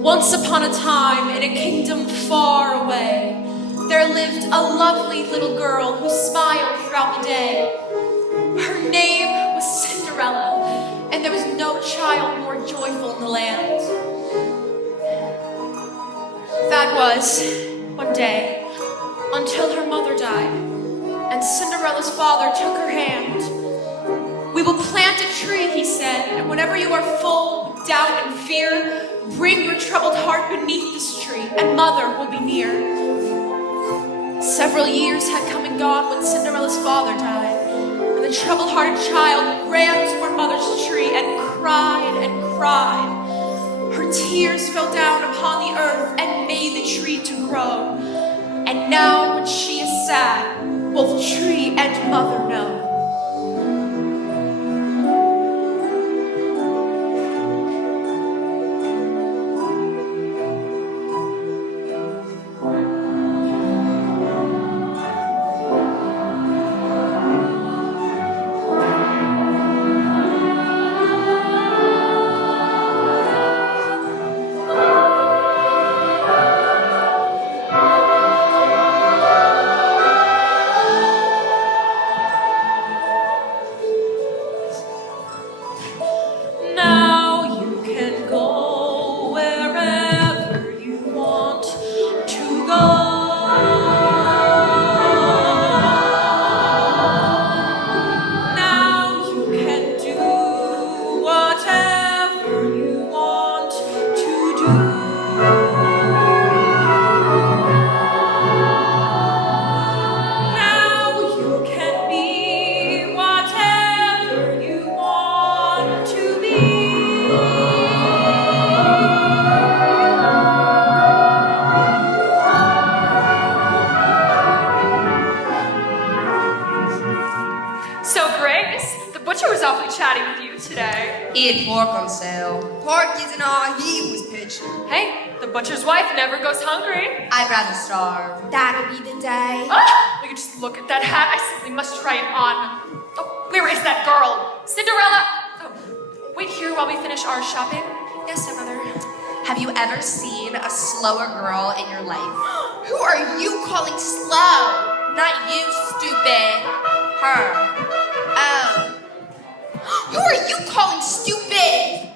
Once upon a time, in a kingdom far away, there lived a lovely little girl who smiled throughout the day. Her name was Cinderella, and there was no child more joyful in the land. That was one day, until her mother died, and Cinderella's father took her hand. "We will plant a tree," he said, "and whenever you are full of doubt and fear, bring your troubled heart beneath this tree, and mother will be near." Several years had come and gone when Cinderella's father died, and the troubled-hearted child ran to her mother's tree and cried and cried. Her tears fell down upon the earth and made the tree to grow. And now when she is sad, both tree and mother know. Pork on sale. Pork isn't all he was pitching. Hey, the butcher's wife never goes hungry. I'd rather starve. That'll be the day. Ah, will you just look at that hat? I simply must try it on. Oh, where is that girl? Cinderella! Oh, wait here while we finish our shopping. Yes, stepmother. Have you ever seen a slower girl in your life? Who are you calling slow? Not you, stupid. Her. Oh. Who are you calling stupid?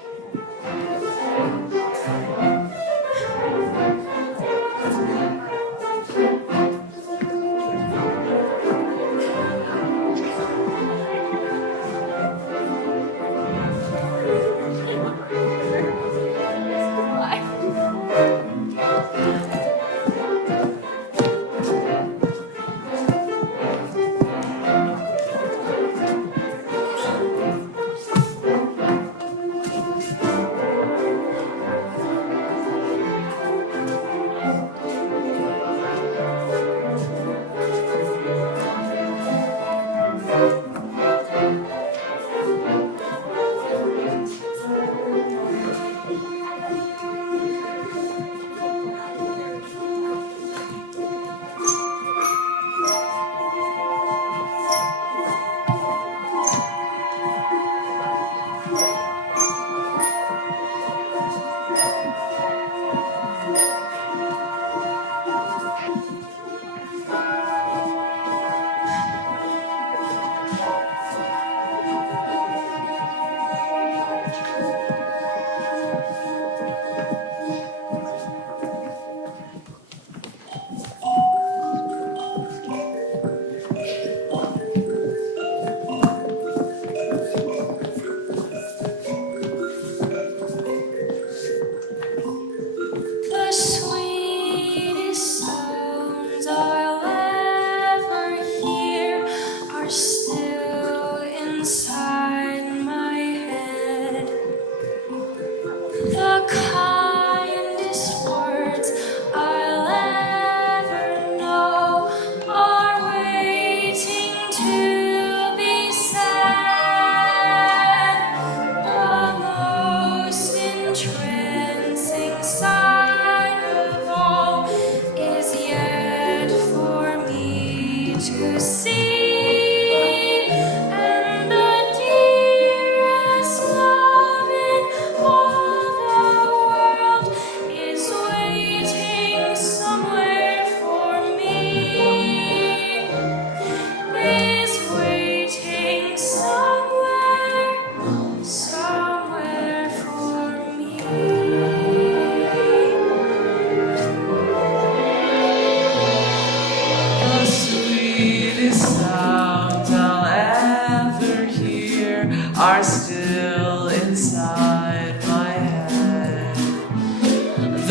are still inside my head.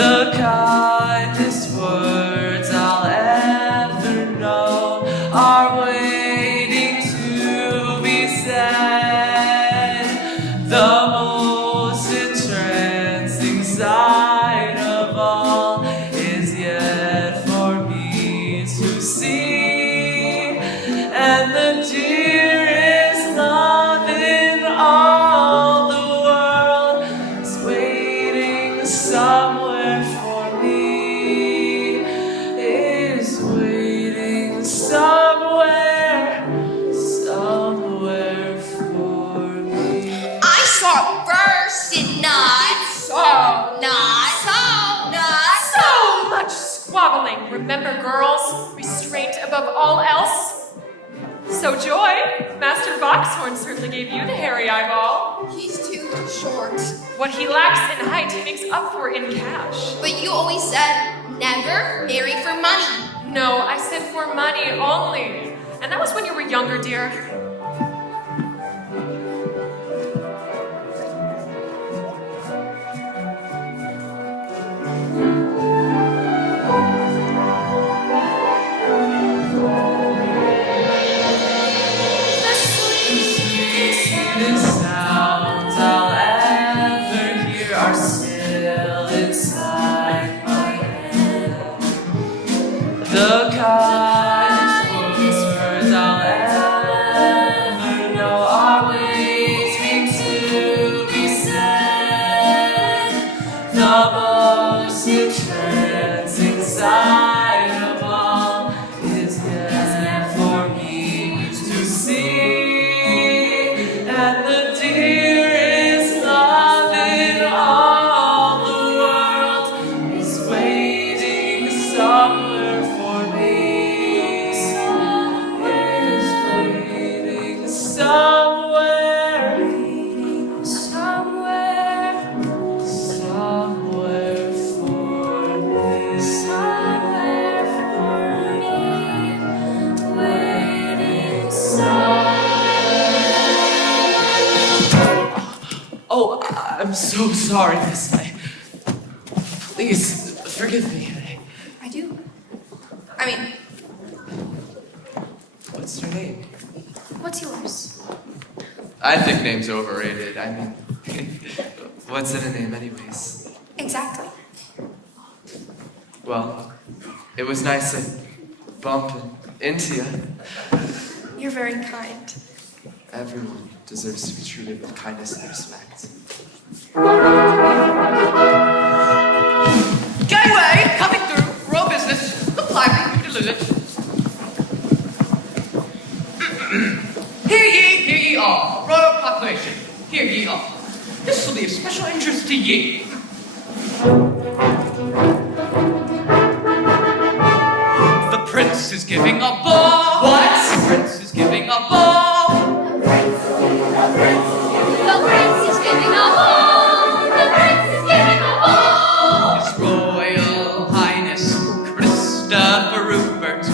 The kindest words I'll ever know are waiting to be said. The most entrancing sight of all is yet for me to see, and the dearest love in all the world is waiting somewhere for me, is waiting somewhere for me. I saw it first and not So much squabbling. Remember, girls, restraint above all else. So, Joy, Master Boxhorn certainly gave you the hairy eyeball. He's too short. What he lacks in height, he makes up for in cash. But you always said never marry for money. No, I said for money only. And that was when you were younger, dear. The sounds I'll ever hear are still inside my head. The kindest words I'll ever know are waiting to be said. The most entrancing sight of all is yet for me to see. And the dearest love in all the world is waiting somewhere for me. Is waiting somewhere Oh, I'm so sorry, Miss. Please, forgive me. I do. I mean, What's your name? what's yours? I think names are overrated. I mean, what's in a name anyways? Exactly. Well, it was nice to bump into you. You're very kind. Everyone deserves to be treated with kindness and respect. Gangway, coming through. Royal business. The library, we delivered. Hear ye all. Royal proclamation. Hear ye all. This will be of special interest to ye. The prince is giving a ball. What? The prince is giving a ball. The prince is giving a ball. The prince is giving a ball. His Royal Highness Christopher Rupert,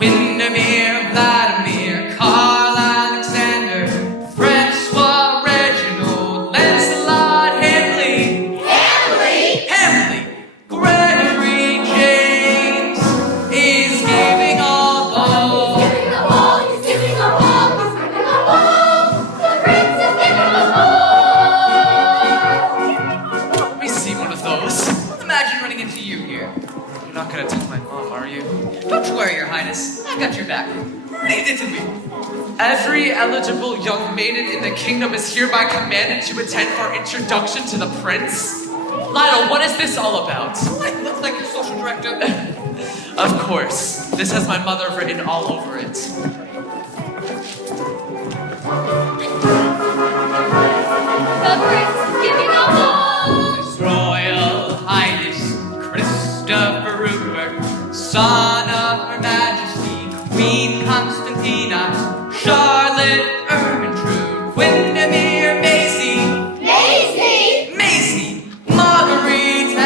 Windermere, Vladimir, Karl Alexander, Francois Reginald, Lancelot Hamley, Gregory James is giving a ball. He's giving a ball. He's giving a ball. He's giving a ball. The prince is giving a ball. Let me see one of those. Imagine running into you here. You're not gonna tell my mom, are you? Don't you worry, Your Highness. I got your back. Read it to me. Every eligible young maiden in the kingdom is hereby commanded to attend for introduction to the prince. Lionel, what is this all about? Like, looks like your social director. Of course, this has my mother written all over it. The prince is giving a ball. His Royal Highness Christopher Rupert, son of Her Majesty Queen Constantina, Charlotte Ermentrude, Windermere Macy, Marguerite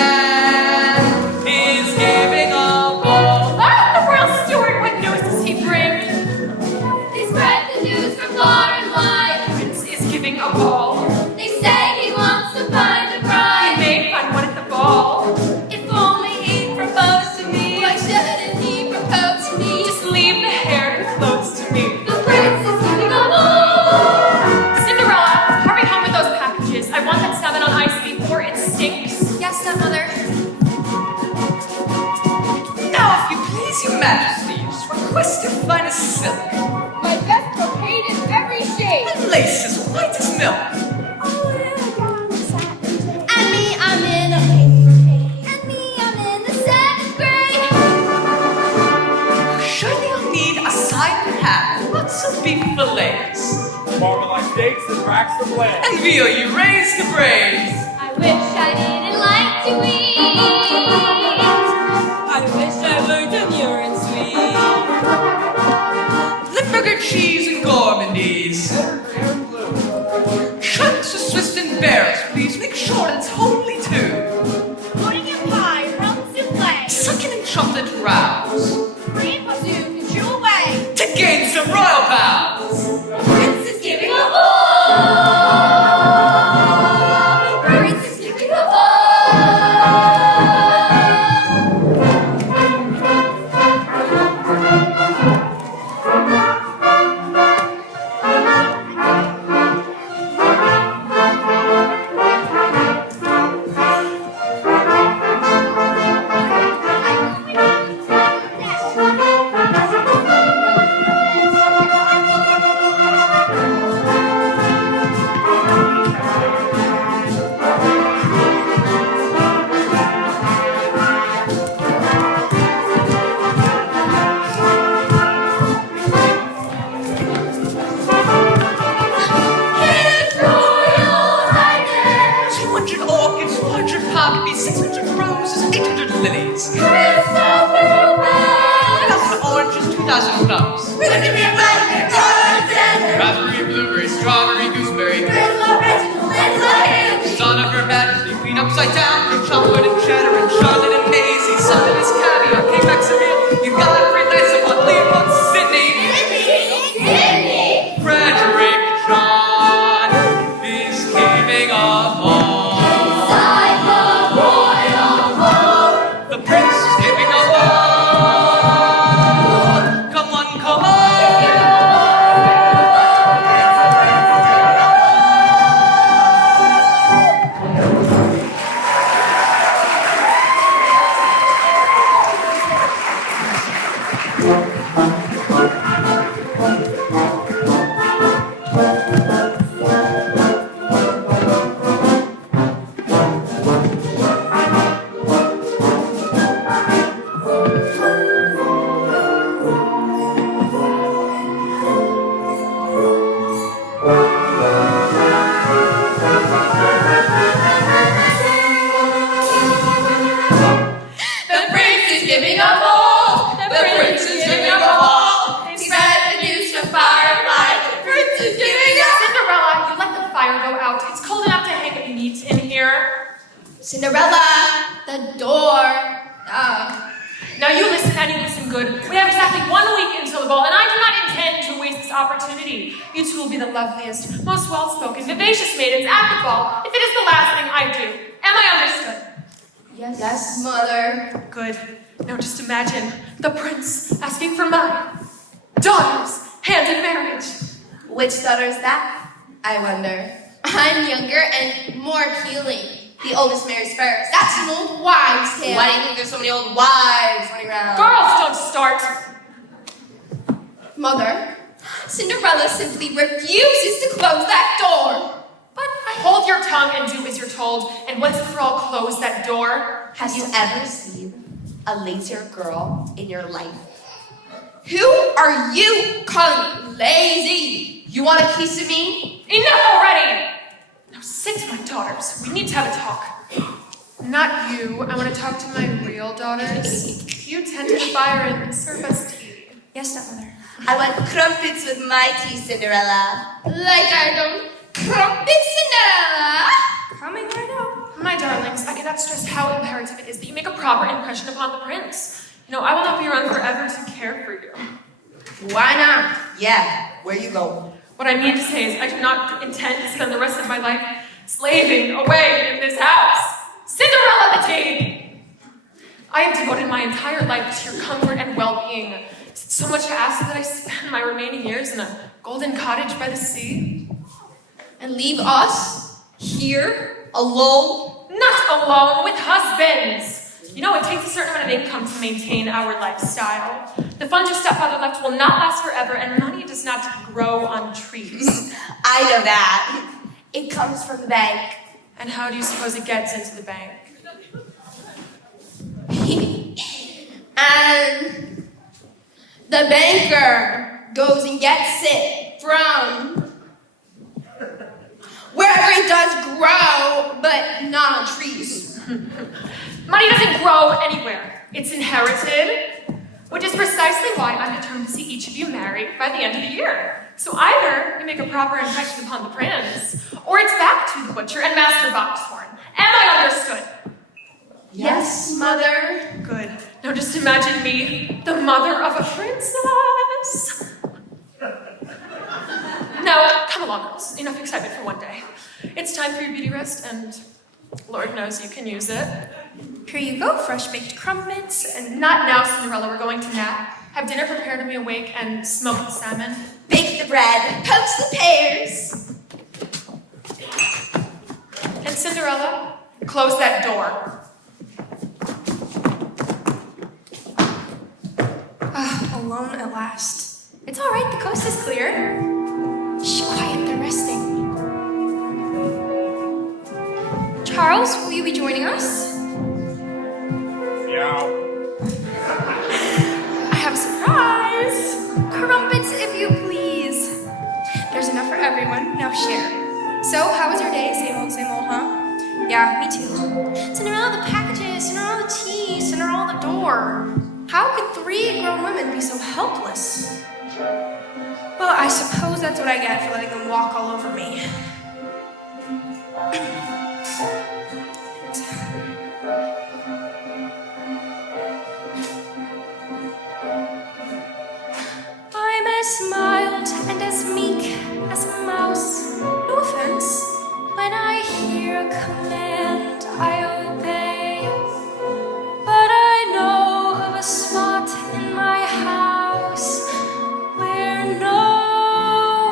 is giving a ball. Ah, the royal steward, what news does he bring? your finest silk? My best brocade in every shade. And lace as white as milk? And me, I'm in a paper. And me, I'm in the 7th grade. Surely you'll need a side hat, lots of beef fillets, Marmalade steaks and racks of lamb. and veal you raised to braise. I wish I didn't like to eat. I wish I were demure and sweet. Limburger cheese and gourmandise. Chunks of Swiss and barrels, please make sure it's wholly too. Pudding and pie, rum souffle. Succulent chocolate rouse Cream puff soup and chew away. to gain some royal pounds. The prince is giving a ball. The prince is giving a ball. His Royal Highness, 200 orchids, 400 poppies, 600 roses, 800 lilies, Christopher West. 1,000 oranges, 2,000 plums, raspberry, blueberry, strawberry, gooseberry, son of Her Majesty, Queen Upside Down, King chocolate and cheddar, and Charlotte and Maisie, son of Miss Caviar, King Maximilian, you got every nice upon Leopold, Sydney, Frederick John is giving a ball. The prince is giving a ball. Come on, come on. The prince is giving a ball. The prince is giving a ball. Spread the news to firefly. The prince is giving a Cinderella, you let the fire go out. It's cold enough to hang meat in here. Cinderella, the door. Now you listen and you listen good. We have exactly 1 week until the ball, and I do not intend to waste this opportunity. You two will be the loveliest, most well-spoken, vivacious maidens at the ball, if it is the last thing I do. Am I understood? Yes, mother. Good. Now just imagine the prince asking for my daughter's hand in marriage. Which daughter is that? I wonder. I'm younger and more appealing. The oldest marries first. That's an old wives' tale. Why do you think there's so many old wives running around? Girls, don't start. Mother, Cinderella simply refuses to close that door. But hold your tongue and do as you're told, and once and for all close that door. Have you ever seen a lazier girl in your life? Who are you calling lazy? You want a piece of me? Enough already! Now sit, my daughters. We need to have a talk. Not you. I want to talk to my real daughters. You tend to the fire and serve us tea. Yes, stepmother. I want crumpets with my tea, Cinderella. Like I don't crumpets, Cinderella. Coming right up. My darlings, I cannot stress how imperative it is that you make a proper impression upon the prince. You know, I will not be around forever to care for you. Why not? Yeah, where you go? What I mean to say is I do not intend to spend the rest of my life slaving away in this house. Cinderella the tea! I have devoted my entire life to your comfort and well-being. Is it so much to ask that I spend my remaining years in a golden cottage by the sea? And leave us here alone? Not alone, with husbands! You know, it takes a certain amount of income to maintain our lifestyle. The funds your stepfather left will not last forever, and money does not grow on trees. I know that. It comes from the bank. And how do you suppose it gets into the bank? And the banker goes and gets it from wherever it does grow, but not on trees. Money doesn't grow anywhere. It's inherited, which is precisely why I'm determined to see each of you married by the end of the year. So either you make a proper impression upon the prince, or it's back to the butcher and Master Boxhorn. Am I understood? Yes, mother. Good. Now just imagine me, the mother of a princess. Now, come along, girls. Enough excitement for one day. It's time for your beauty rest, and Lord knows you can use it. Here you go, fresh-baked crumpets. And not now, Cinderella. We're going to nap. Have dinner prepared when we awake and smoke the salmon. Bake the bread, poach the pears. And Cinderella, close that door. Alone at last. It's all right, the coast is clear. Shh, quiet, they're resting. Charles, will you be joining us? Yeah. I have a surprise. Crumpets, if you please. There's enough for everyone, now share. So, how was your day? Same old, huh? Yeah, me too. Cinderella, the packages, Cinderella, the tea, Cinderella, the door. How could 3 grown women be so helpless? Well, I suppose that's what I get for letting them walk all over me. I'm as mild and as meek as a mouse. No offense. When I hear a command, I obey. But I know of a spot in my house where no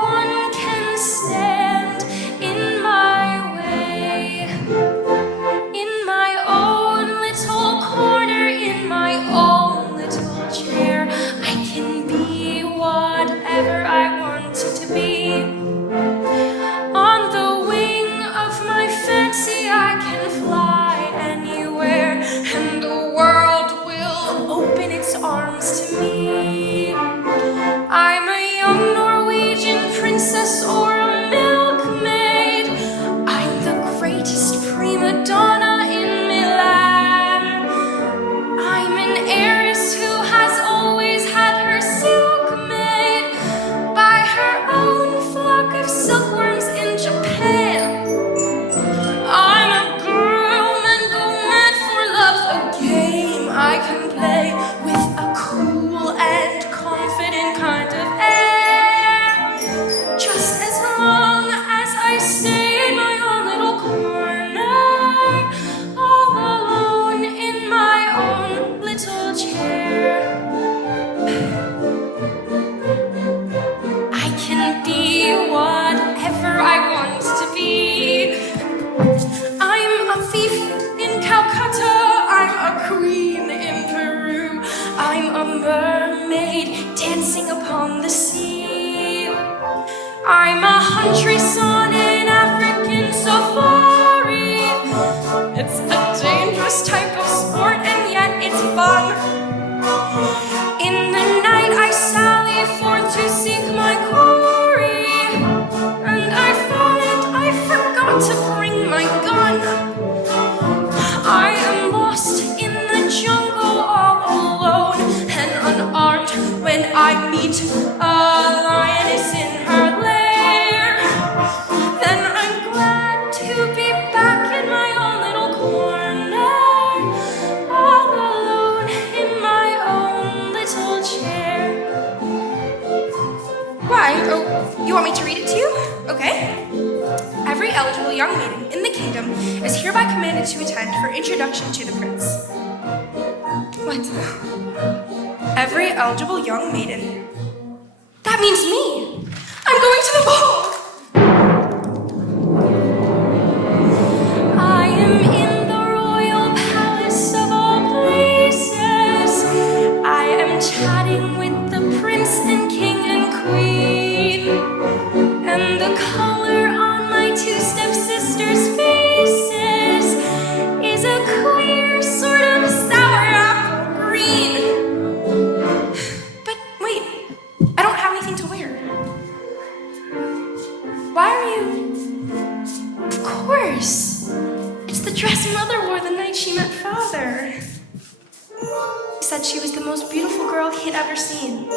one can stand in my way. In my own little corner, in my own little chair, I can be whatever I want to be. On the wing of my fancy, I can fly anywhere, and the world will open its arms to me. I'm a young Norwegian princess or a milkmaid. I'm the greatest prima donna in Milan. I'm an heiress who has always had her silk made by her own flock of silkworms in Japan. I'm a girl and go mad for love, a game I can play with a cool and confident kind of air. Just as long as I stay in my own little corner, all alone in my own little chair. I can be whatever I want to be. I'm a thief in Calcutta, I'm a queen in Peru, I'm a mermaid dancing upon the sea. I'm a huntress on an African safari. It's a dangerous type of sport and yet it's fun. In the night I sally forth to seek my quarry, and I found I forgot to bring my gun. I am lost in the jungle all alone and unarmed when I meet a lioness in her lair. Then I'm glad to be back in my own little corner, all alone in my own little chair. Why? Oh, you want me to read it to you? Okay. Every eligible young maiden in the kingdom is hereby commanded to attend for introduction to the prince. What? Every eligible young maiden? That means me! I'm going to the ball! I am in the royal palace of all places. I am chatting with the color on my two stepsisters' faces is a queer sort of sour apple green. But wait, I don't have anything to wear. Why are you... Of course. It's the dress Mother wore the night she met Father. He said she was the most beautiful girl he'd ever seen.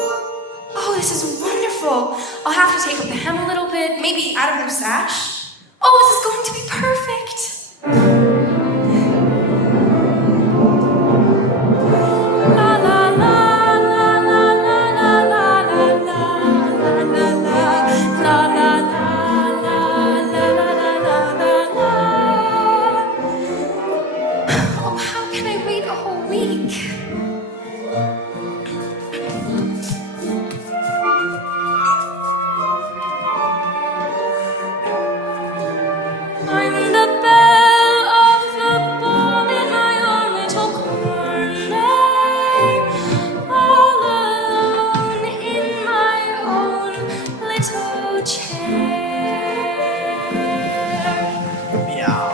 Oh, this is wonderful. I'll have to take up the hem a little bit, maybe add a new sash. Oh, this is going to be perfect. La la la la la la la la la la la la la Oh, how can I wait a whole week? I'm the belle of the ball in my own little corner, all alone in my own little chair. Meow.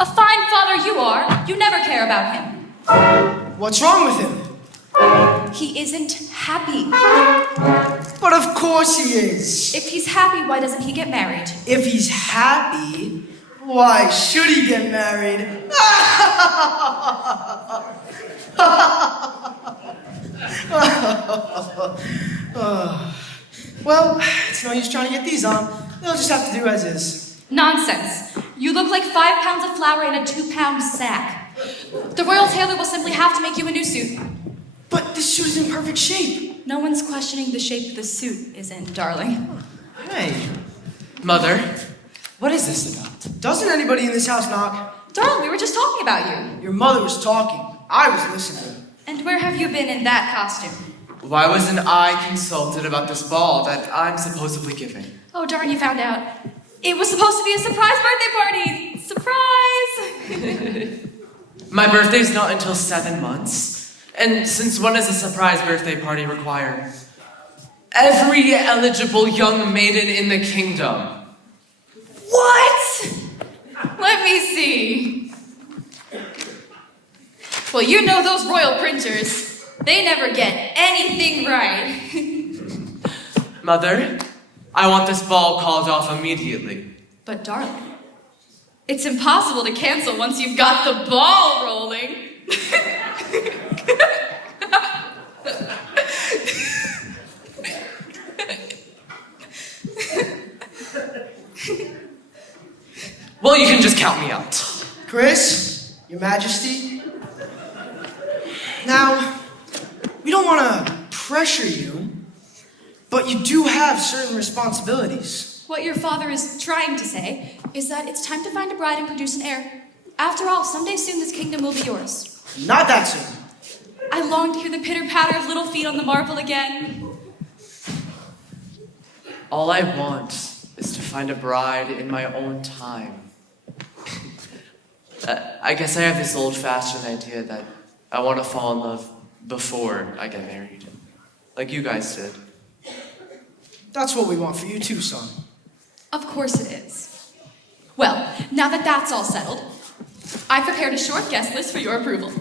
A fine father you are. You never care about him. What's wrong with him? He isn't happy. But of course he is. If he's happy, why doesn't he get married? If he's happy, why should he get married? Well, it's no use trying to get these on. They'll just have to do as is. Nonsense. You look like 5 pounds of flour in a 2-pound sack. The royal tailor will simply have to make you a new suit. But this suit is in perfect shape. No one's questioning the shape the suit is in, darling. Hey, Mother, what is this about? doesn't anybody in this house knock? Darling, we were just talking about you. Your mother was talking. I was listening. And where have you been in that costume? Why wasn't I consulted about this ball that I'm supposedly giving? Oh, darn, you found out. It was supposed to be a surprise birthday party. Surprise! My birthday's not until 7 months. And since when does a surprise birthday party require? Every eligible young maiden in the kingdom. What? Let me see. Well, you know those royal printers. They never get anything right. Mother, I want this ball called off immediately. But darling, it's impossible to cancel once you've got the ball rolling. Well, you can just count me out. Chris, Your Majesty. Now, we don't want to pressure you, but you do have certain responsibilities. What your father is trying to say is that it's time to find a bride and produce an heir. After all, someday soon this kingdom will be yours. Not that soon. I long to hear the pitter-patter of little feet on the marble again. All I want is to find a bride in my own time. I guess I have this old-fashioned idea that I want to fall in love before I get married. Like you guys did. That's what we want for you too, son. Of course it is. Well, now that that's all settled, I prepared a short guest list for your approval.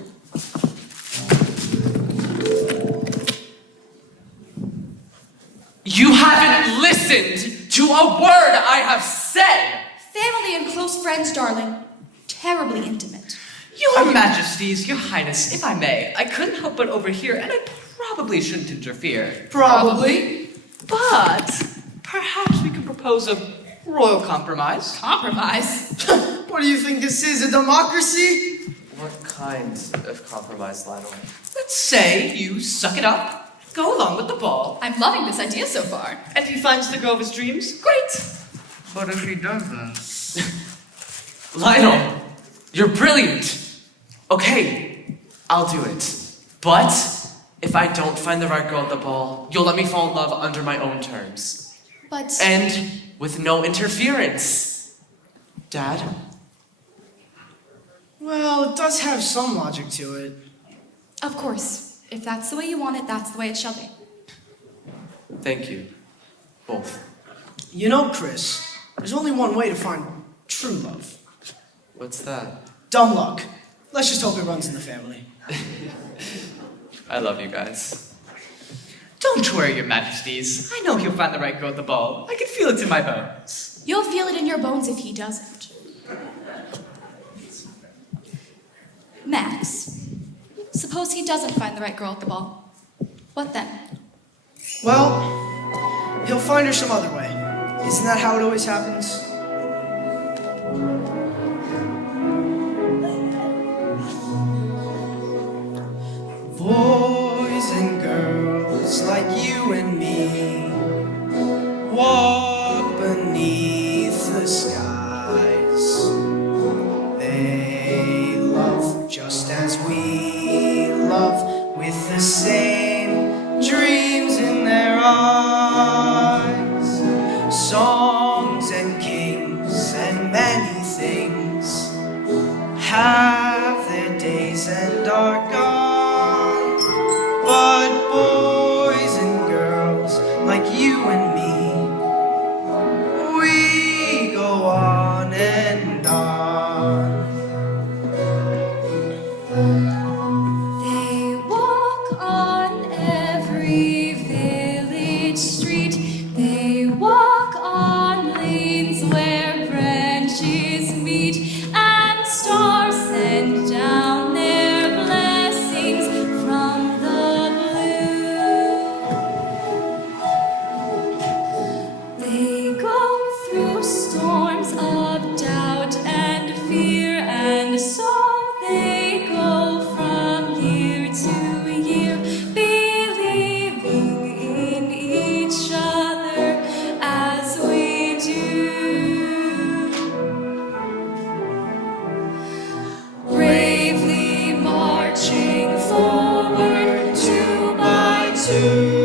You haven't listened to a word I have said! Family and close friends, darling. Terribly intimate. Your Majesties, Your Highness, if I may, I couldn't help but overhear, and I probably shouldn't interfere. Probably. But perhaps we can propose a royal compromise. Compromise? What do you think this is, a democracy? What kind of compromise, Lionel? Let's say you suck it up, go along with the ball, I'm loving this idea so far. and if he finds the girl of his dreams, great. But if he doesn't? Lionel, you're brilliant. Okay, I'll do it. But if I don't find the right girl at the ball, you'll let me fall in love under my own terms. But And with no interference. Dad? Well, it does have some logic to it. of course, if that's the way you want it, that's the way it shall be. Thank you. Both. You know, Chris, there's only one way to find true love. What's that? Dumb luck. Let's just hope it runs in the family. I love you guys. Don't worry, your majesties. I know he'll find the right girl at the ball. I can feel it in my bones. You'll feel it in your bones if he doesn't. Max, suppose he doesn't find the right girl at the ball. What then? Well, he'll find her some other way. Isn't that how it always happens? Boys and girls like you and me walk beneath the skies. They love just as we love, with the same dreams in their eyes. Songs and kings and many things have their days and are gone. But boys and girls like you and me, we go on and on. They walk on every village street. They walk on lanes where branches meet, and stars send down their blessings from the blue. They go through storms of doubt and fear, and so they go from year to year, believing in each other as we do. Bravely marching forward, two by two.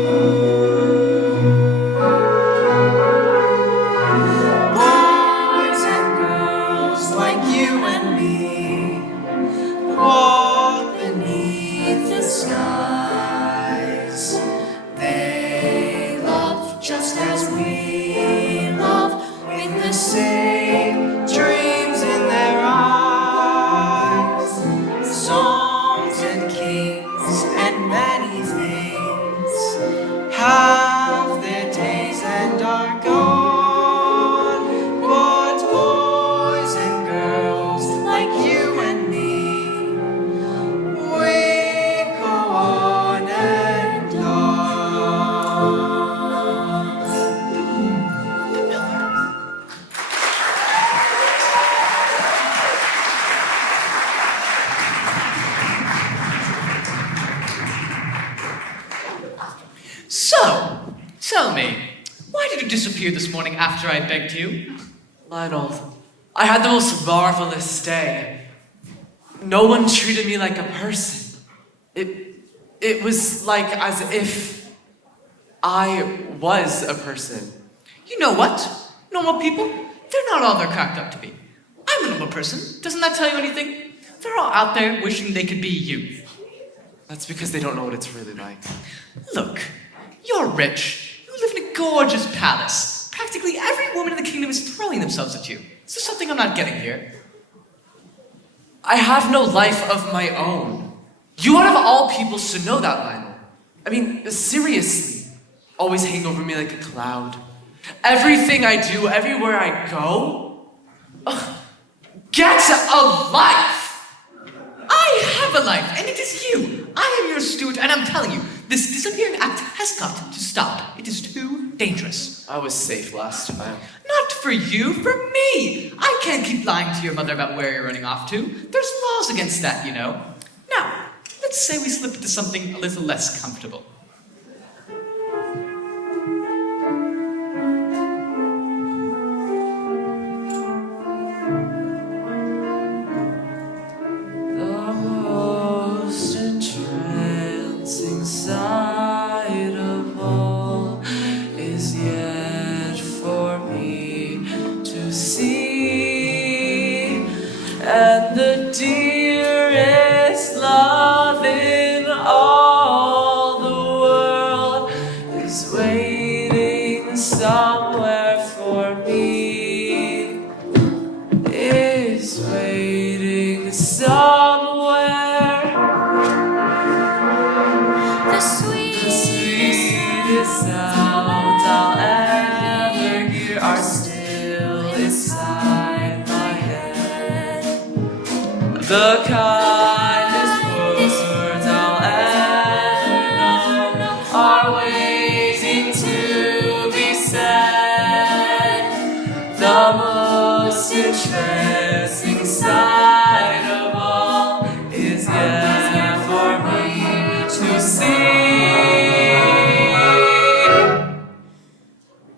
Boys and girls like you and me walk beneath the skies. They love just as we love, with the same dreams in their eyes. Songs and kings and many things have their days and are gone. But boys and girls like you and me, we go on and on. So, tell me, why did you disappear this morning after I begged you? Lionel, I had the most marvelous day. No one treated me like a person. It was like as if I was a person. You know what? Normal people, they're not all they're cracked up to be. I'm a normal person. Doesn't that tell you anything? They're all out there wishing they could be you. That's because they don't know what it's really like. Look, you're rich. You live in a gorgeous palace. Practically every woman in the kingdom is throwing themselves at you. Is there something I'm not getting here? I have no life of my own. You out of all people should know that, Lionel. I mean, seriously. Always hanging over me like a cloud. Everything I do, everywhere I go. Ugh, get a life! I have a life, and it is you. I am your steward, and I'm telling you, this disappearing act has got to stop. It is too dangerous. I was safe last time. Not for you, for me. I can't keep lying to your mother about where you're running off to. There's laws against that, you know. Now, let's say we slip into something a little less comfortable. The most entrancing to see.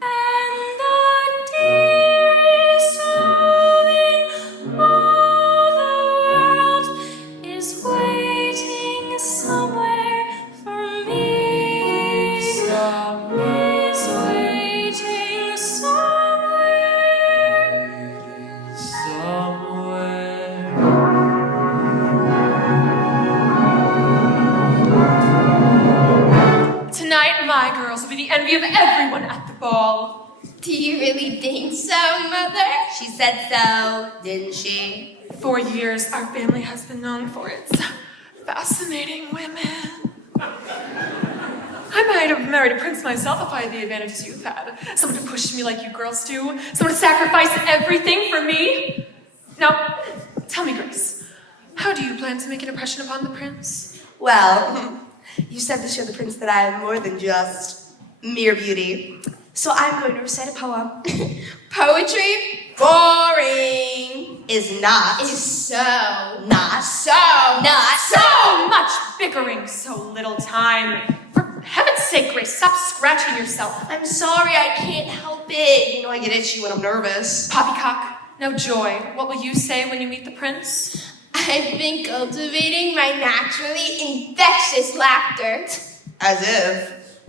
And the dearest love in all the world is waiting somewhere for me. Is waiting somewhere. Tonight, my girls will be the envy of everyone at the ball. Do you really think so, Mother? She said so, didn't she? For years, our family has been known for its fascinating women. I might have married a prince myself if I had the advantages you've had. Someone to push me like you girls do. Someone to sacrifice everything for me. Now, tell me, Grace, how do you plan to make an impression upon the prince? Well, you said to show the prince that I am more than just mere beauty. So I'm going to recite a poem. Poetry? Boring is not. Is so. Not. So. Not. So much bickering, so little time. For heaven's sake, Grace, stop scratching yourself. I'm sorry, I can't help it. You know I get itchy when I'm nervous. Poppycock. Now, Joy, what will you say when you meet the prince? I've been cultivating my naturally infectious laughter. As if.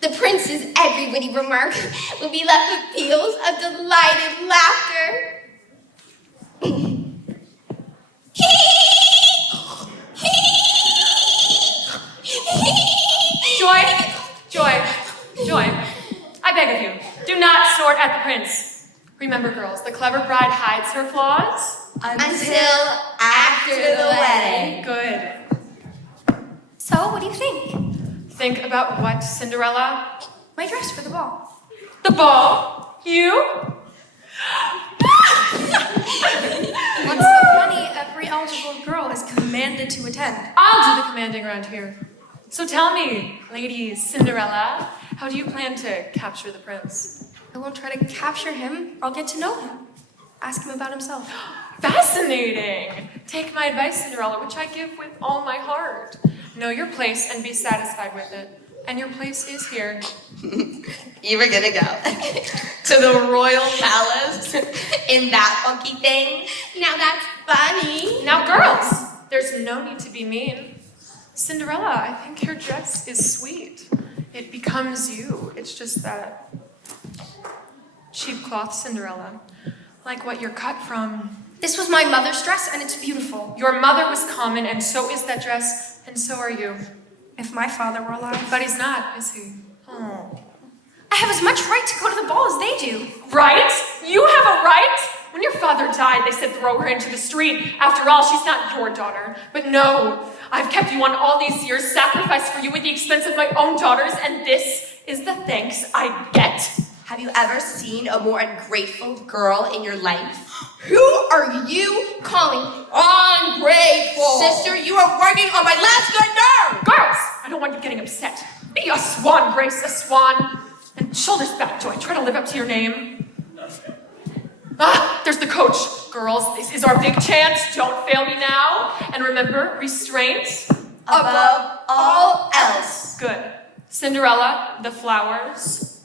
The prince's everybody remark will be left with peals of delighted laughter. Joy, I beg of you, do not snort at the prince. Remember, girls, the clever bride hides her flaws. Until after the wedding. Good. So, what do you think? Think about what, Cinderella? My dress for the ball. The ball? You? What's so funny? Every eligible girl is commanded to attend. I'll do the commanding around here. So tell me, Lady Cinderella, how do you plan to capture the prince? I won't try to capture him. I'll get to know him. Ask him about himself. Fascinating! Take my advice, Cinderella, which I give with all my heart. Know your place and be satisfied with it. And your place is here. You were gonna go to the royal palace in that funky thing? Now that's funny. Now, girls, there's no need to be mean. Cinderella, I think your dress is sweet. It becomes you. It's just that cheap cloth, Cinderella. Like what you're cut from. This was my mother's dress, and it's beautiful. Your mother was common, and so is that dress, and so are you. If my father were alive. But he's not, is he? Oh. I have as much right to go to the ball as they do. Right? You have a right? When your father died, they said throw her into the street. After all, she's not your daughter. But no, I've kept you on all these years, sacrificed for you at the expense of my own daughters, and this is the thanks I get. Have you ever seen a more ungrateful girl in your life? Who are you calling ungrateful? Sister, you are working on my last good nerve! Girls, I don't want you getting upset. Be a swan, Grace, a swan. And shoulders back, Joy. Try to live up to your name. Ah, there's the coach. Girls, this is our big chance. Don't fail me now. And remember, restraint. Above all else. Good. Cinderella, the flowers.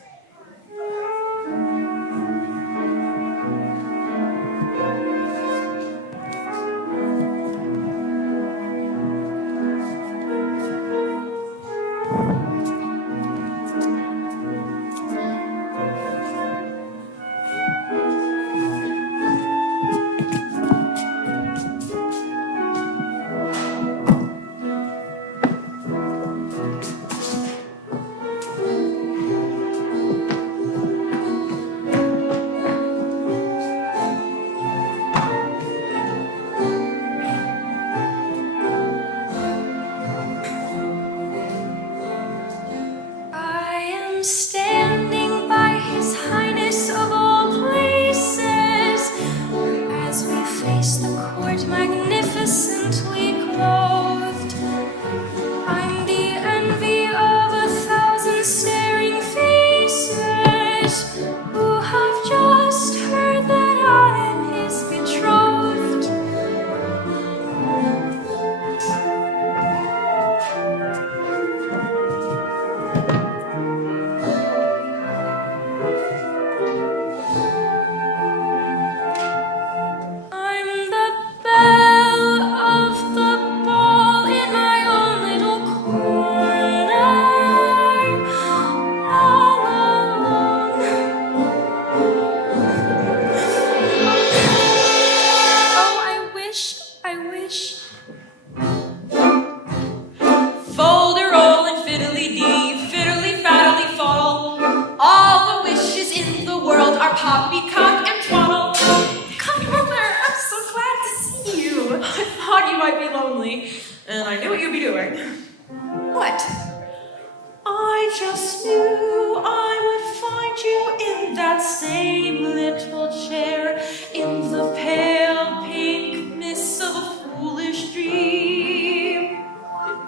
just knew I would find you in that same little chair, in the pale pink mist of a foolish dream.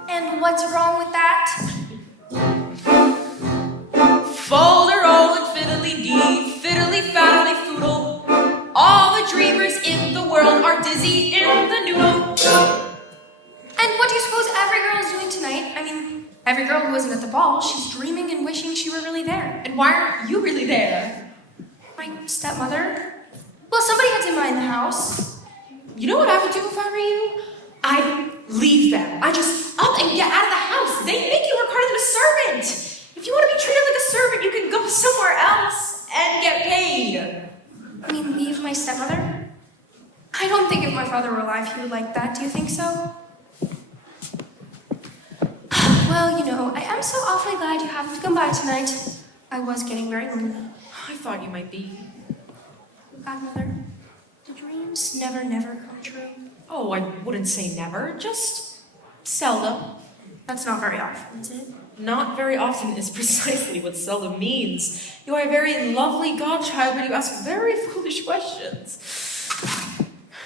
And what's wrong with that? Folderol and fiddly-dee, fiddly-faddly foodle. All the dreamers in the world are dizzy in the noodle. And what do you suppose every girl is doing tonight? I mean, every girl who isn't at the ball, she's dreaming and wishing she were really there. And why aren't you really there? My stepmother? Well, somebody had to mind the house. You know what I would do if I were you? I'd leave them. I just up and get out of the house. They make you work harder than a servant. If you want to be treated like a servant, you can go somewhere else and get paid. I mean, leave my stepmother? I don't think if my father were alive, he would like that. Do you think so? Well, you know, I am so awfully glad you happened to come by tonight. I was getting very lonely. I thought you might be. Godmother, do dreams never come true? Oh, I wouldn't say never, just seldom. That's not very often, is it? Not very often is precisely what seldom means. You are a very lovely godchild, but you ask very foolish questions.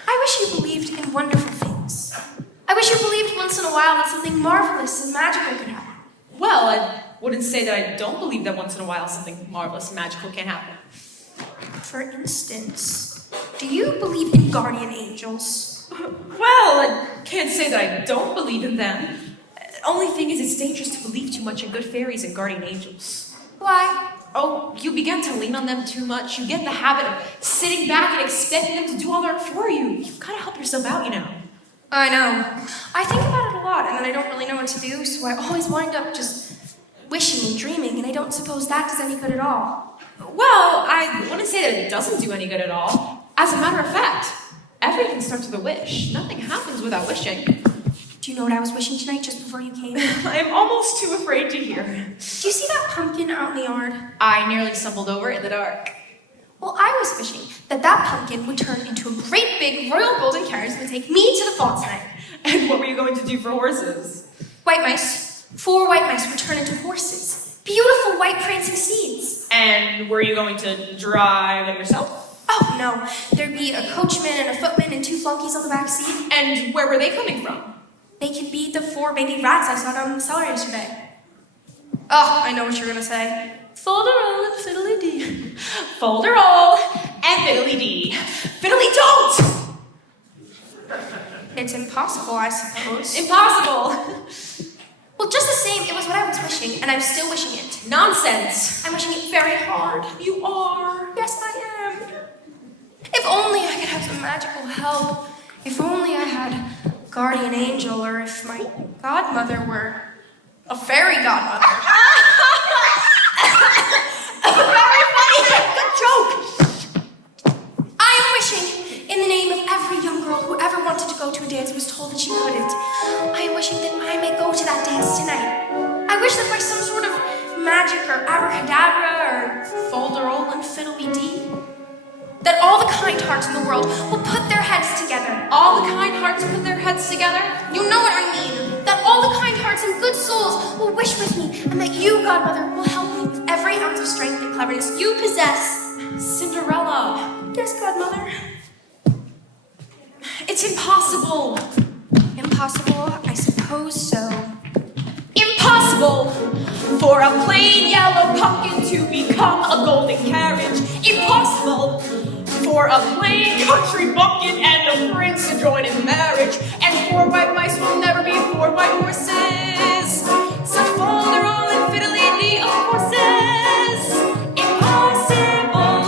I wish you believed in wonderful things. I wish you believed once in a while that something marvelous and magical could happen. Well, I wouldn't say that I don't believe that once in a while something marvelous and magical can happen. For instance, do you believe in guardian angels? Well, I can't say that I don't believe in them. Only thing is, it's dangerous to believe too much in good fairies and guardian angels. Why? Oh, you begin to lean on them too much. You get in the habit of sitting back and expecting them to do all the work for you. You've got to help yourself out, you know. I know. I think about it a lot, and then I don't really know what to do, so I always wind up just wishing and dreaming, and I don't suppose that does any good at all. Well, I wouldn't say that it doesn't do any good at all. As a matter of fact, everything starts with a wish. Nothing happens without wishing. Do you know what I was wishing tonight just before you came? I'm almost too afraid to hear. Do you see that pumpkin out in the yard? I nearly stumbled over it in the dark. Well, I was wishing that that pumpkin would turn into a great big royal golden carriage that would take me to the ball tonight. And what were you going to do for horses? White mice. 4 white mice would turn into horses. Beautiful white prancing steeds. And were you going to drive them yourself? Oh, no. There'd be a coachman and a footman and 2 flunkies on the back seat. And where were they coming from? They could be the 4 baby rats I saw down in the cellar yesterday. Oh, I know what you're gonna say. Folderol and fiddly-dee. Folderol and fiddly-dee. Fiddly-don't! It's impossible, I suppose. Impossible! Well, just the same, it was what I was wishing, and I'm still wishing it. Nonsense! I'm wishing it very hard. You are. Yes, I am. If only I could have some magical help. If only I had a guardian angel, or if my godmother were a fairy godmother. Very funny! Good joke! I am wishing, in the name of every young girl who ever wanted to go to a dance and was told that she couldn't, I am wishing that I may go to that dance tonight. I wish that by some sort of magic or abracadabra or folderol and fiddly-dee, that all the kind hearts in the world will put their heads together. All the kind hearts put their heads together? You know what I mean. That all the kind hearts and good souls will wish with me, and that you, godmother, will help me with every ounce of strength and cleverness you possess. Cinderella. Yes, godmother. It's impossible. Impossible? I suppose so. Impossible for a plain yellow pumpkin to become a golden carriage. Impossible for a plain country bumpkin and a prince to join in marriage. And 4 white mice will never be 4 white horses. Such folderol and fiddly-dee of horses. Impossible.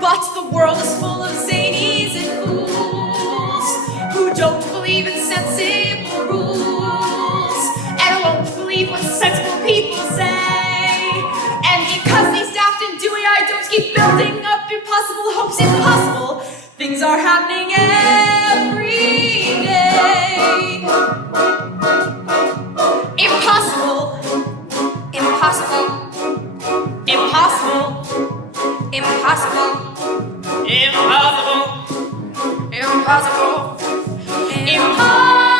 But the world is full of zanies and fools who don't believe in sensible rules and won't believe what sensible people say. And because these daft and dewy-eyed don't keep building up impossible hopes, impossible things are happening every day. Impossible. Impossible. Impossible. Impossible. Impossible. Impossible. Impossible.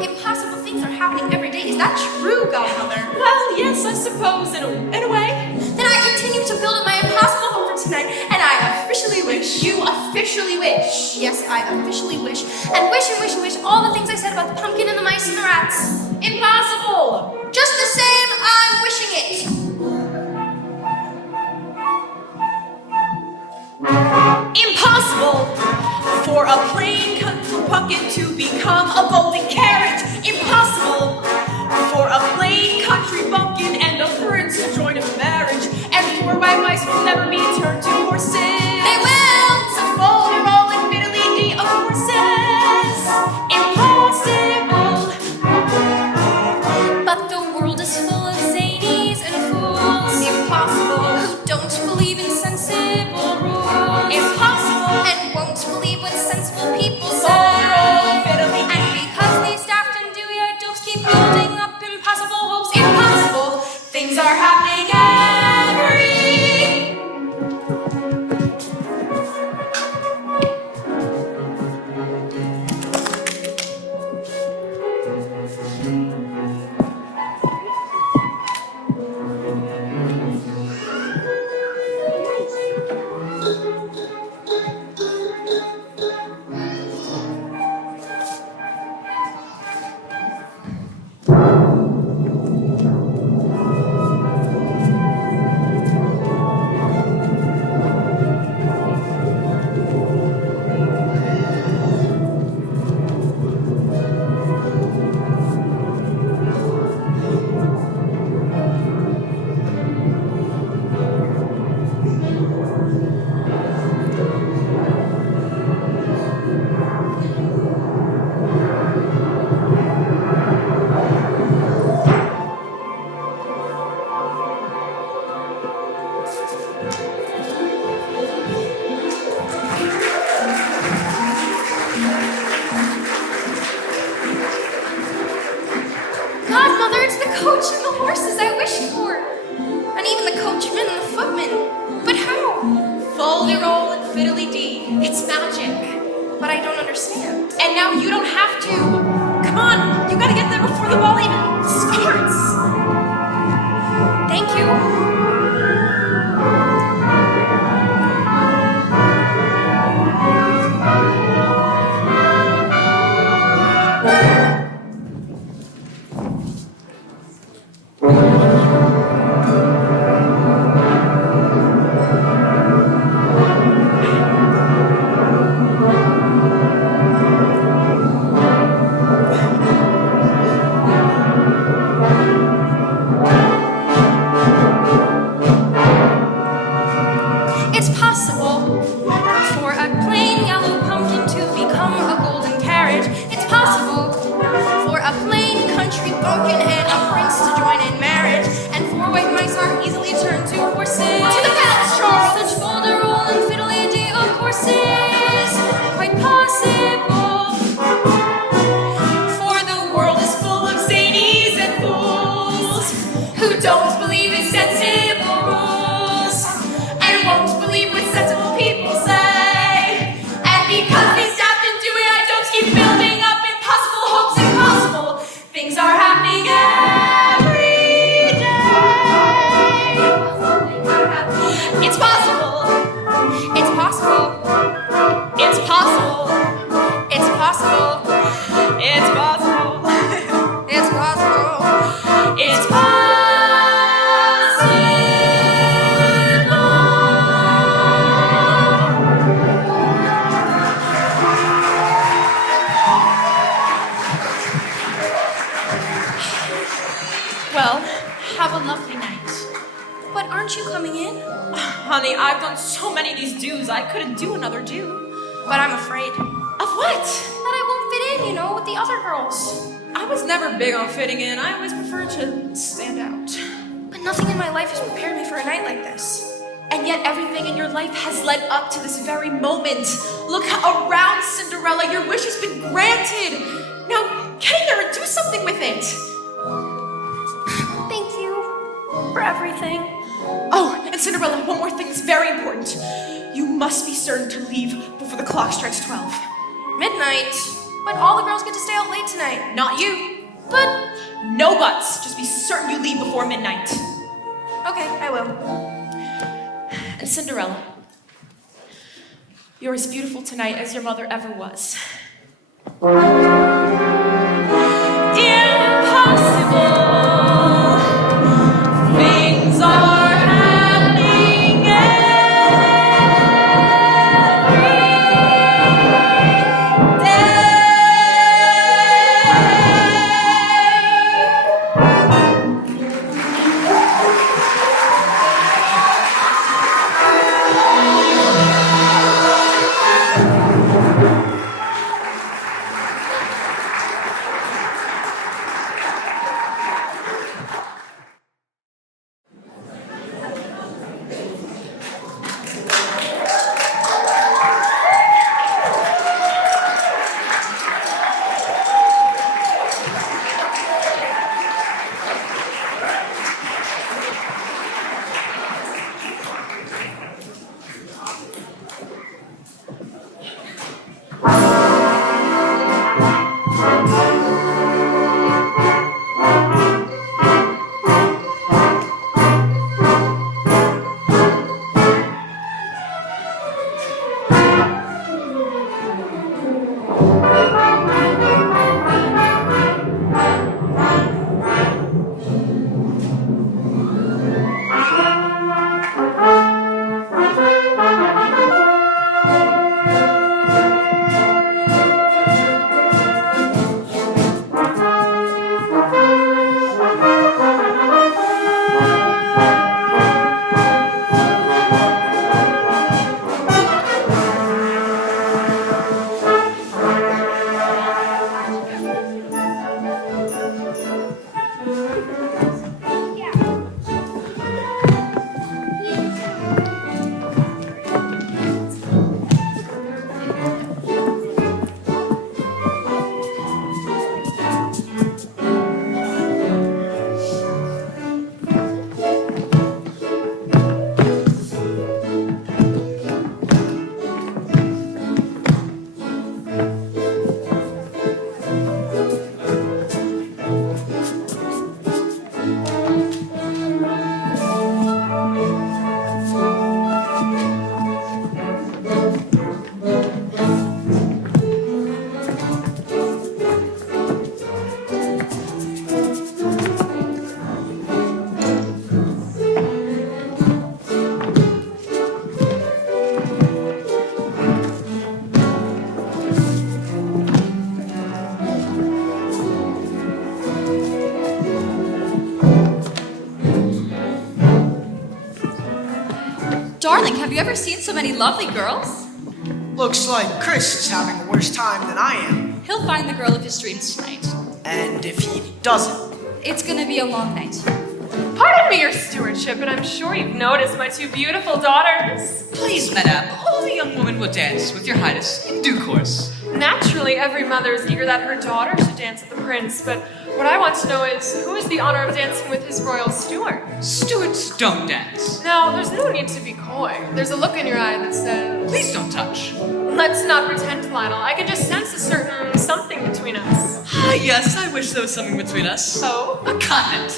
Impossible things are happening every every day. Is that true, Godmother? Well, yes, I suppose, in a way. Then I continue to build up my impossible hope for tonight, and I officially wish. You officially wish. Yes, I officially wish. And wish and wish and wish all the things I said about the pumpkin and the mice and the rats. Impossible. Just the same, I'm wishing it. Impossible for a plain pumpkin to become a golden carrot. Impossible for a plain country bumpkin and a prince to join in marriage. And four white mice will never be turned to horses. They will. So fold your roll and fiddly-dee of horses. Impossible. But the world is full of zanies and fools. Impossible. Who don't believe in sensible rules. Impossible. And won't believe what sensible people say. Fold your roll and fiddly-dee. And because these daft and dewy-eyed dopes keep building up impossible hopes. Impossible. Things are happening every Godmother, it's the coach and the horses I wished for. And even the coachman and the footman. But how? fold your roll and fiddly-dee. It's magic. But I don't understand. And now you don't have to. Come on, you gotta get there before the ball even starts. Thank you. It's possible for a plain yellow pumpkin to become a golden carriage. It's possible for a plain country bumpkin and a prince to join in marriage. And four white mice are easily turned to horses. To the palace, Charles! Such folderol and fiddly-dee, of course, is quite possible. For the world is full of zanies and fools who don't believe in sensible rules and won't believe what sensible people say. And because these daft and dewy-eyed dopes keep building up impossible hopes, impossible things are happening every day. It's possible. It's possible. It's possible. It's possible. It's possible. It's possible. It's possible. Well, have a lovely night. But aren't you coming in? Honey, I've done so many of these dues, I couldn't do another due. But I'm afraid Of what? that I won't fit in, with the other girls. I was never big on fitting in. I always preferred to stand out. But nothing in my life has prepared me for a night like this. And yet everything in your life has led up to this very moment. Look around, Cinderella. Your wish has been granted. Now, get in there and do something with it. Thank you for everything. Oh, and Cinderella, one more thing is very important. You must be certain to leave before the clock strikes 12. Midnight. But all the girls get to stay out late tonight. Not you. But No buts. Just be certain you leave before midnight. Okay, I will. And Cinderella, you're as beautiful tonight as your mother ever was. Impossible. Things are happening every Darling, have you ever seen so many lovely girls? Looks like Chris is having a worse time than I am. He'll find the girl of his dreams tonight. And if he doesn't, It's gonna be a long night. Pardon me, your stewardship, but I'm sure you've noticed my two beautiful daughters. Please, madame, all the young women will dance with your highness in due course. Naturally, every mother is eager that her daughter should dance with the prince, but what I want to know is, who has the honor of dancing with his royal steward? Stewards don't dance. Now, there's no need to be coy. There's a look in your eye that says... Please don't touch. Let's not pretend, Lionel. I can just sense a certain something between us. Ah, yes, I wish there was something between us. Oh? A continent.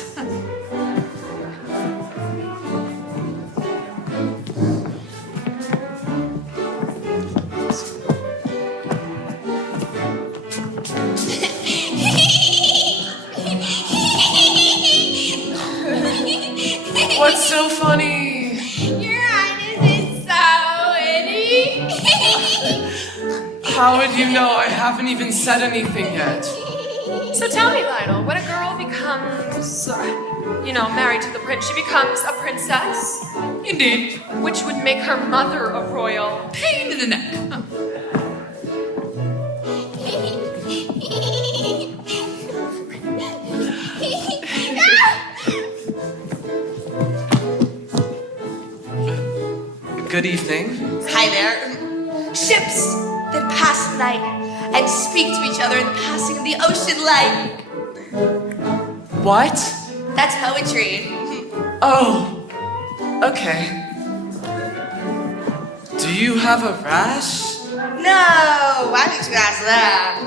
What's so funny? Your Highness is so witty. How would you know? I haven't even said anything yet. So tell me, Lionel, when a girl becomes, married to the prince, she becomes a princess? Indeed. Which would make her mother a royal. Pain in the neck. Huh. Good evening. Hi there. Ships that pass the night and speak to each other in the passing of the ocean light. What? That's poetry. Oh, okay. Do you have a rash? No, why did you ask that?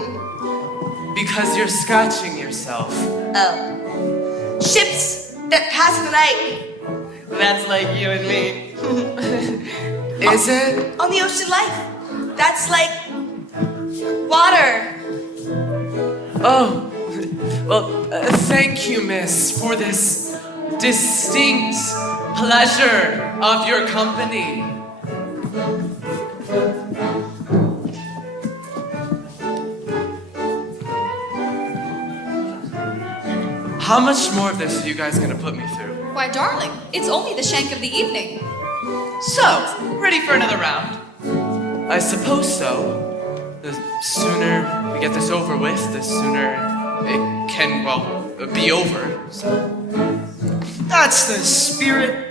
Because you're scratching yourself. Oh. Ships that pass in the night. That's like you and me. Is it? On the ocean life. That's like water. Oh, well, thank you, miss, for this distinct pleasure of your company. How much more of this are you guys gonna put me through? Why, darling, it's only the shank of the evening. So, ready for another round? I suppose so. The sooner we get this over with, the sooner it can, well, be over. So. That's the spirit.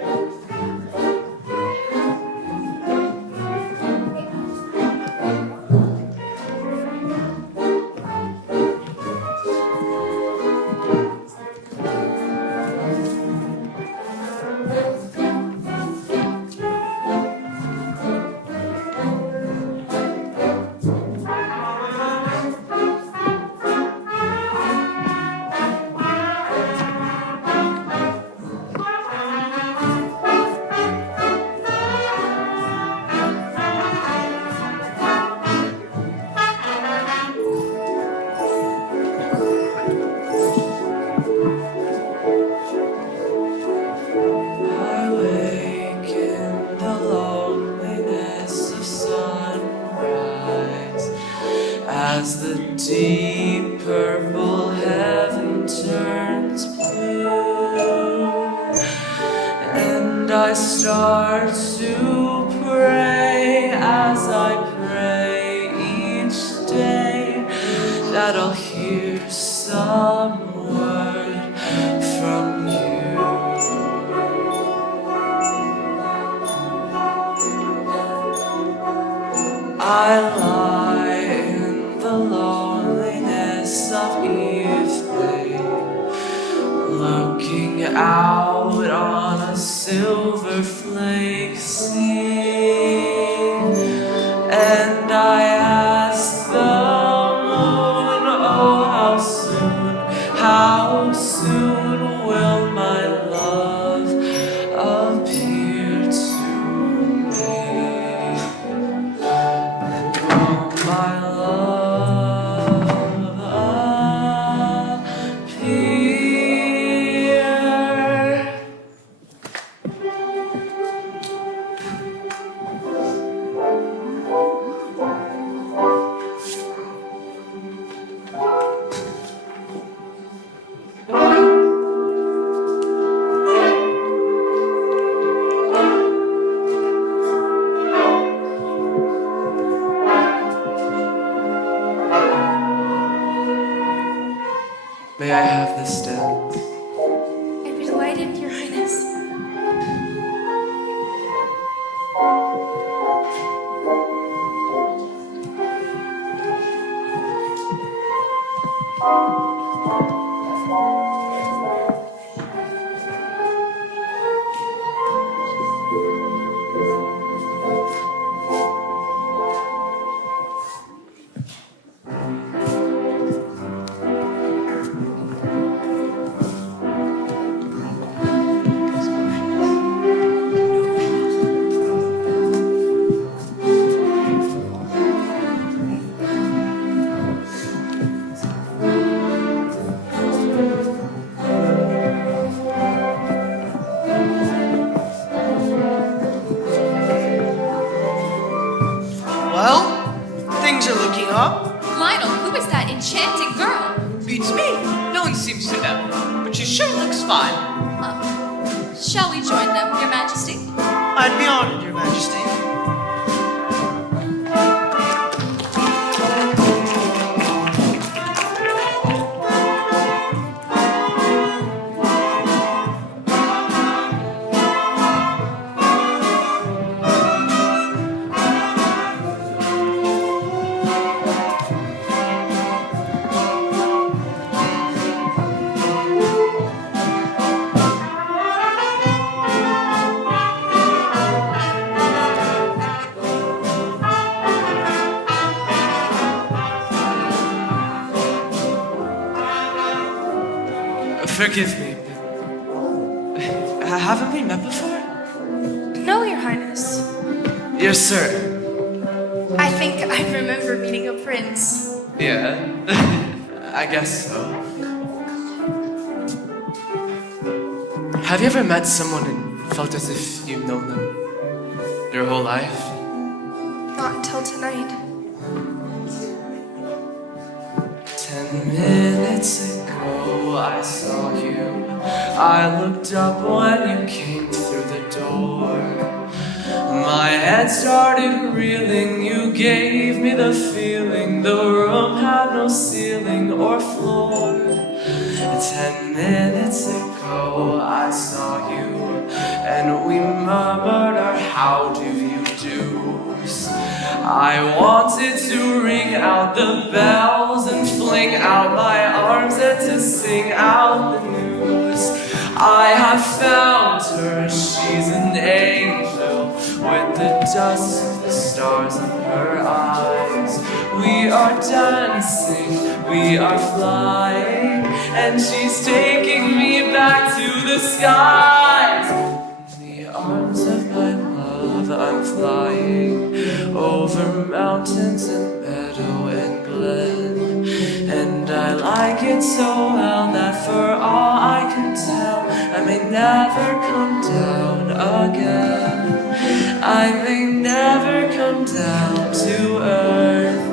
I wake in the loneliness of sunrise as the deep purple heaven turns blue, and I start to pray as I pray each day that I'll hear some word from you. I lie in the loneliness of evening, looking out on a silver flake sea, and I ask the moon, oh, how soon will my love appear to me? My love appear. May I have this still? I'd be delighted, Your Highness. Well, things are looking up. Lionel, who is that enchanting girl? Beats me. No one seems to know, but she sure looks fine. Shall we join them, Your Majesty? I'd be honored, Your Majesty. Forgive me. Haven't we met before? No, Your Highness. Yes, sir. I think I remember meeting a prince. Yeah, I guess so. Have you ever met someone and felt as if you've known them your whole life? Not until tonight. 10 minutes ago I saw you. I looked up when you came through the door. My head started reeling, you gave me the feeling the room had no ceiling or floor. 10 minutes ago I saw you, and we murmured our how do you do's. I wanted to ring out the bells and fling out my arms and to sing out the news. I have found her, she's an angel with the dust of the stars in her eyes. We are dancing, we are flying, and she's taking me back to the skies. In the arms of my love I'm flying over mountains and meadow and glen, and I like it so well that for all I can tell I may never come down again. I may never come down to earth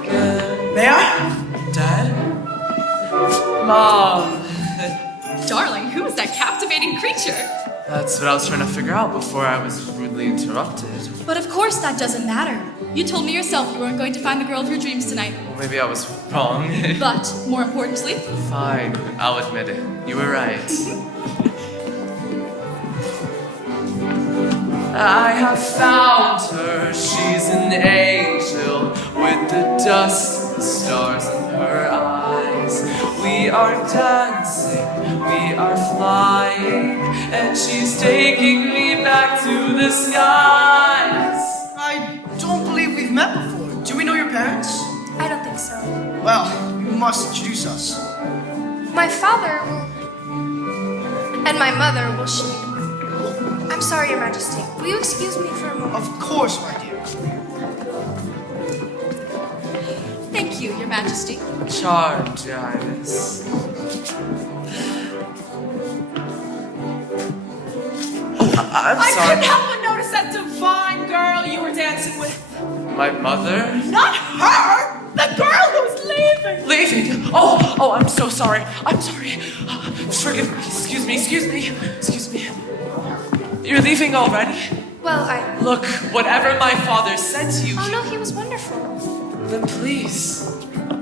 again. May I? Dad? Mom! Darling, who is that captivating creature? That's what I was trying to figure out before I was rudely interrupted. But of course that doesn't matter. You told me yourself you weren't going to find the girl of your dreams tonight. Well, maybe I was wrong. But, more importantly, Fine, I'll admit it. You were right. I have found her, she's an angel with the dust of the stars in her eyes. We are dancing, we are flying, and she's taking me back to the skies. I don't believe we've met before. Do we know your parents? I don't think so. Well, you must introduce us. My father will... and my mother will she... I'm sorry, Your Majesty. Will you excuse me for a moment? Of course, my dear. thank you, Your Majesty. Charmed, Your Highness. I'm I sorry. couldn't help but notice that divine girl you were dancing with. My mother? Not her! The girl who's leaving! Leaving? Oh, I'm so sorry. I'm sorry. Forgive me. Excuse me. You're leaving already? Well, I... Look, whatever my father said to you, Oh no, he was wonderful. then please,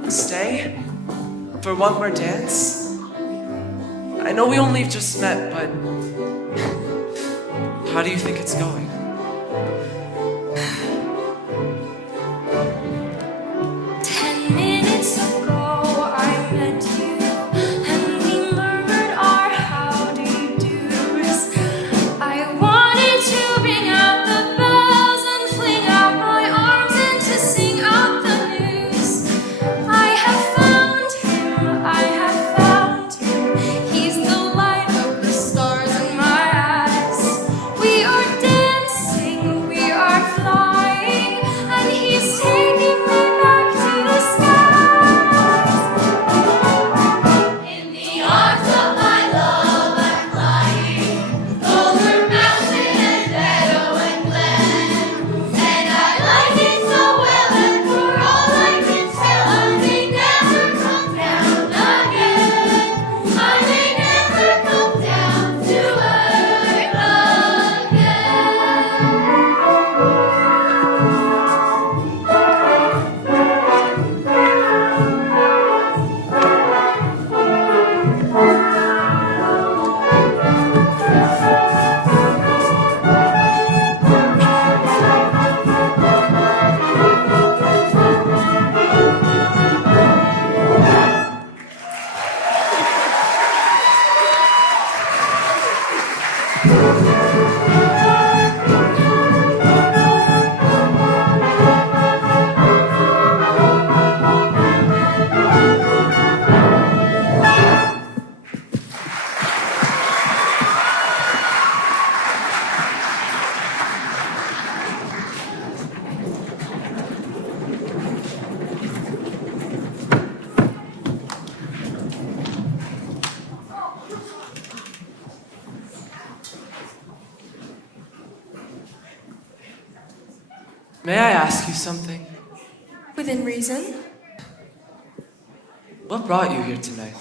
stay for one more dance. I know we only just met, but how do you think it's going? We are dancing, we May I ask you something? Within reason. What brought you here tonight?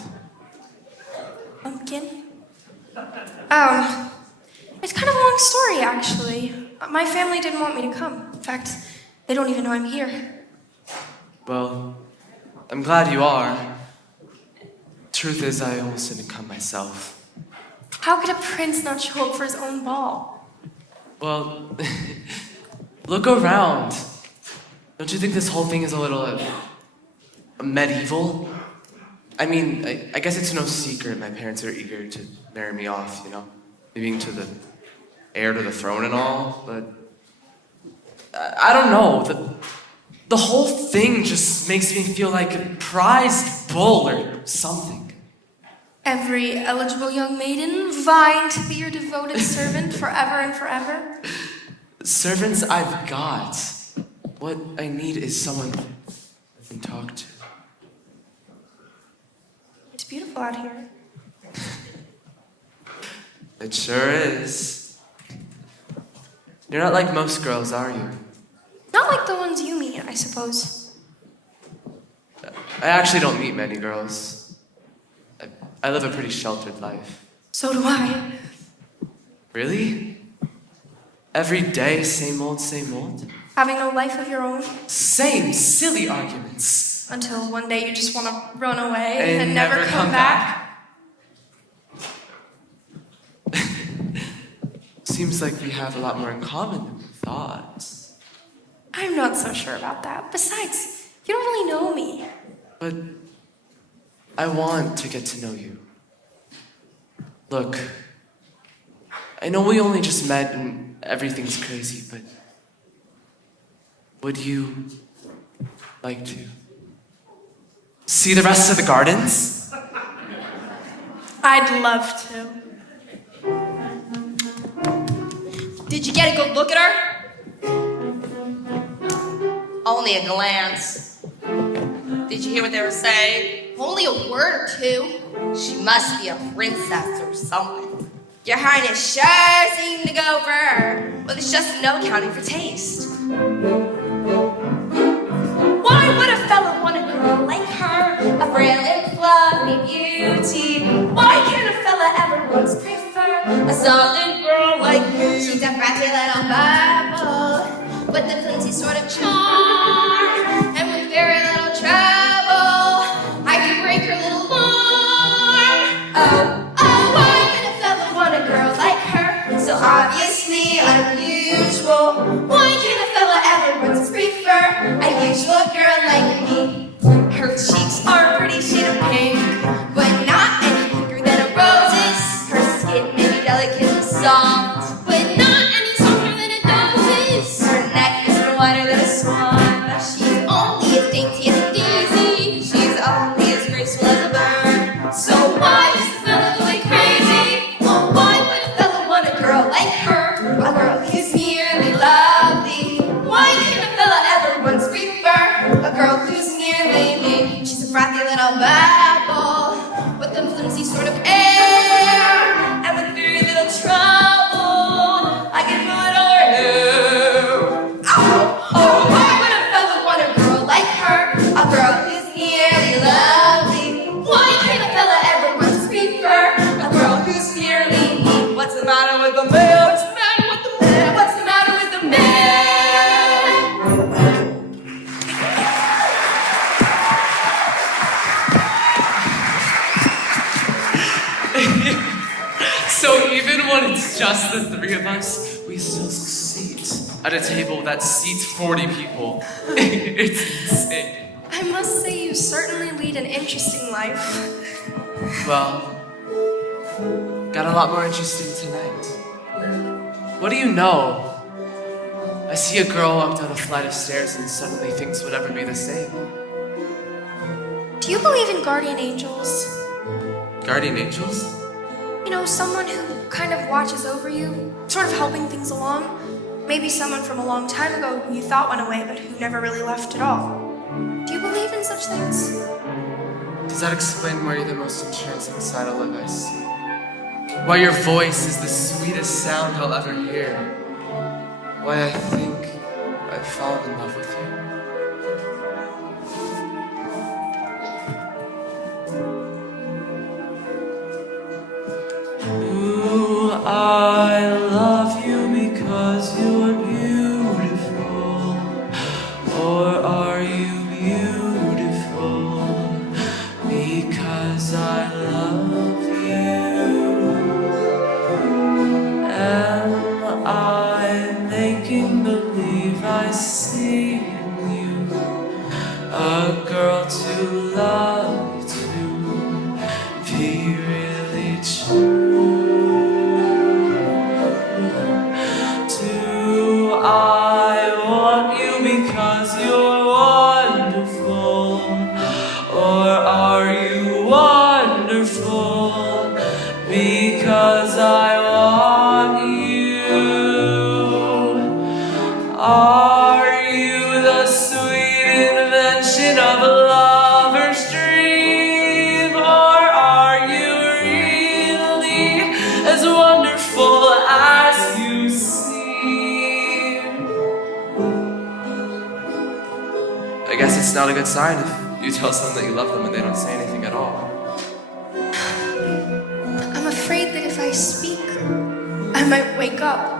Pumpkin. It's kind of a long story, actually. My family didn't want me to come. In fact, they don't even know I'm here. Well, I'm glad you are. Truth is, I almost didn't come myself. How could a prince not show up for his own ball? Well, look around. Don't you think this whole thing is a little medieval? I mean, I guess it's no secret my parents are eager to marry me off, you know? Being to the heir to the throne and all, but I don't know. The whole thing just makes me feel like a prized bull or something. Every eligible young maiden vying to be your devoted servant forever and forever? Servants I've got. What I need is someone I can talk to. It's beautiful out here. It sure is. You're not like most girls, are you? Not like the ones you meet, I suppose. I actually don't meet many girls. I live a pretty sheltered life. So do I. Really? Every day, same old, same old? Having no life of your own? Same silly arguments. Until one day you just want to run away and never come back? Seems like we have a lot more in common than we thought. I'm not so sure about that. Besides, you don't really know me. But I want to get to know you. Look, I know we only just met and everything's crazy, but would you like to see the rest of the gardens? I'd love to. Did you get a good look at her? Only a glance. Did you hear what they were saying? Only a word or two. She must be a princess or something. Your Highness sure seemed to go for her. But there's just no accounting for taste. Why would a fella want a girl like her? A frail and fluffy beauty. Why can't a fella ever once prefer a solid girl like me? She's a pretty little bubble with a flimsy sort of charm, and with very little trouble, I can break her little arm. Oh, why would a fella want a girl like her? So obviously unusual. Why can't a fella ever once prefer a usual girl like me? Her cheeks are a pretty shade of pink, but not any pinker than a rose's. Her skin may be delicate and soft, but not any softer than a dose's. Her neck is no wider than a swan. She's only as dainty as a daisy. She's only as graceful as a bird. So why does the fella go like crazy? Well, why would a fella want a girl like her? A girl who's merely lovely. Why can't a fella ever once prefer a girl who's nearly me? She's a frothy little bubble with a flimsy sort of air, and with very little trouble, I can put her hair. Oh, why would a fella want a girl like her? A girl who's nearly lovely. Why can't a fella ever once prefer a girl who's nearly me? What's the matter with the man? What's the matter with the man? What's the matter with the man? So even when it's just the three of us, we still sit at a table that seats 40 people. It's insane. I must say you certainly lead an interesting life. Well, got a lot more interesting tonight. What do you know? I see a girl walk down a flight of stairs and suddenly things would ever be the same. Do you believe in guardian angels? Guardian angels? You know, someone who kind of watches over you, sort of helping things along. Maybe someone from a long time ago who you thought went away, but who never really left at all. Do you believe in such things? Does that explain why you're the most entrancing sight I'll ever see? Why your voice is the sweetest sound I'll ever hear? Why I think I I've fallen in love with you. Do I love you because you're beautiful? Or are you beautiful because I love you? Am I making believe I see in you a girl to love you to be really true? Do I want you because you're wonderful? Or are you wonderful because I want you? Are you the sweet invention of a lover's dream? Or are you really as wonderful as you seem? I guess it's not a good sign if you tell someone that you love them and they don't say anything at all. I'm afraid that if I speak, I might wake up.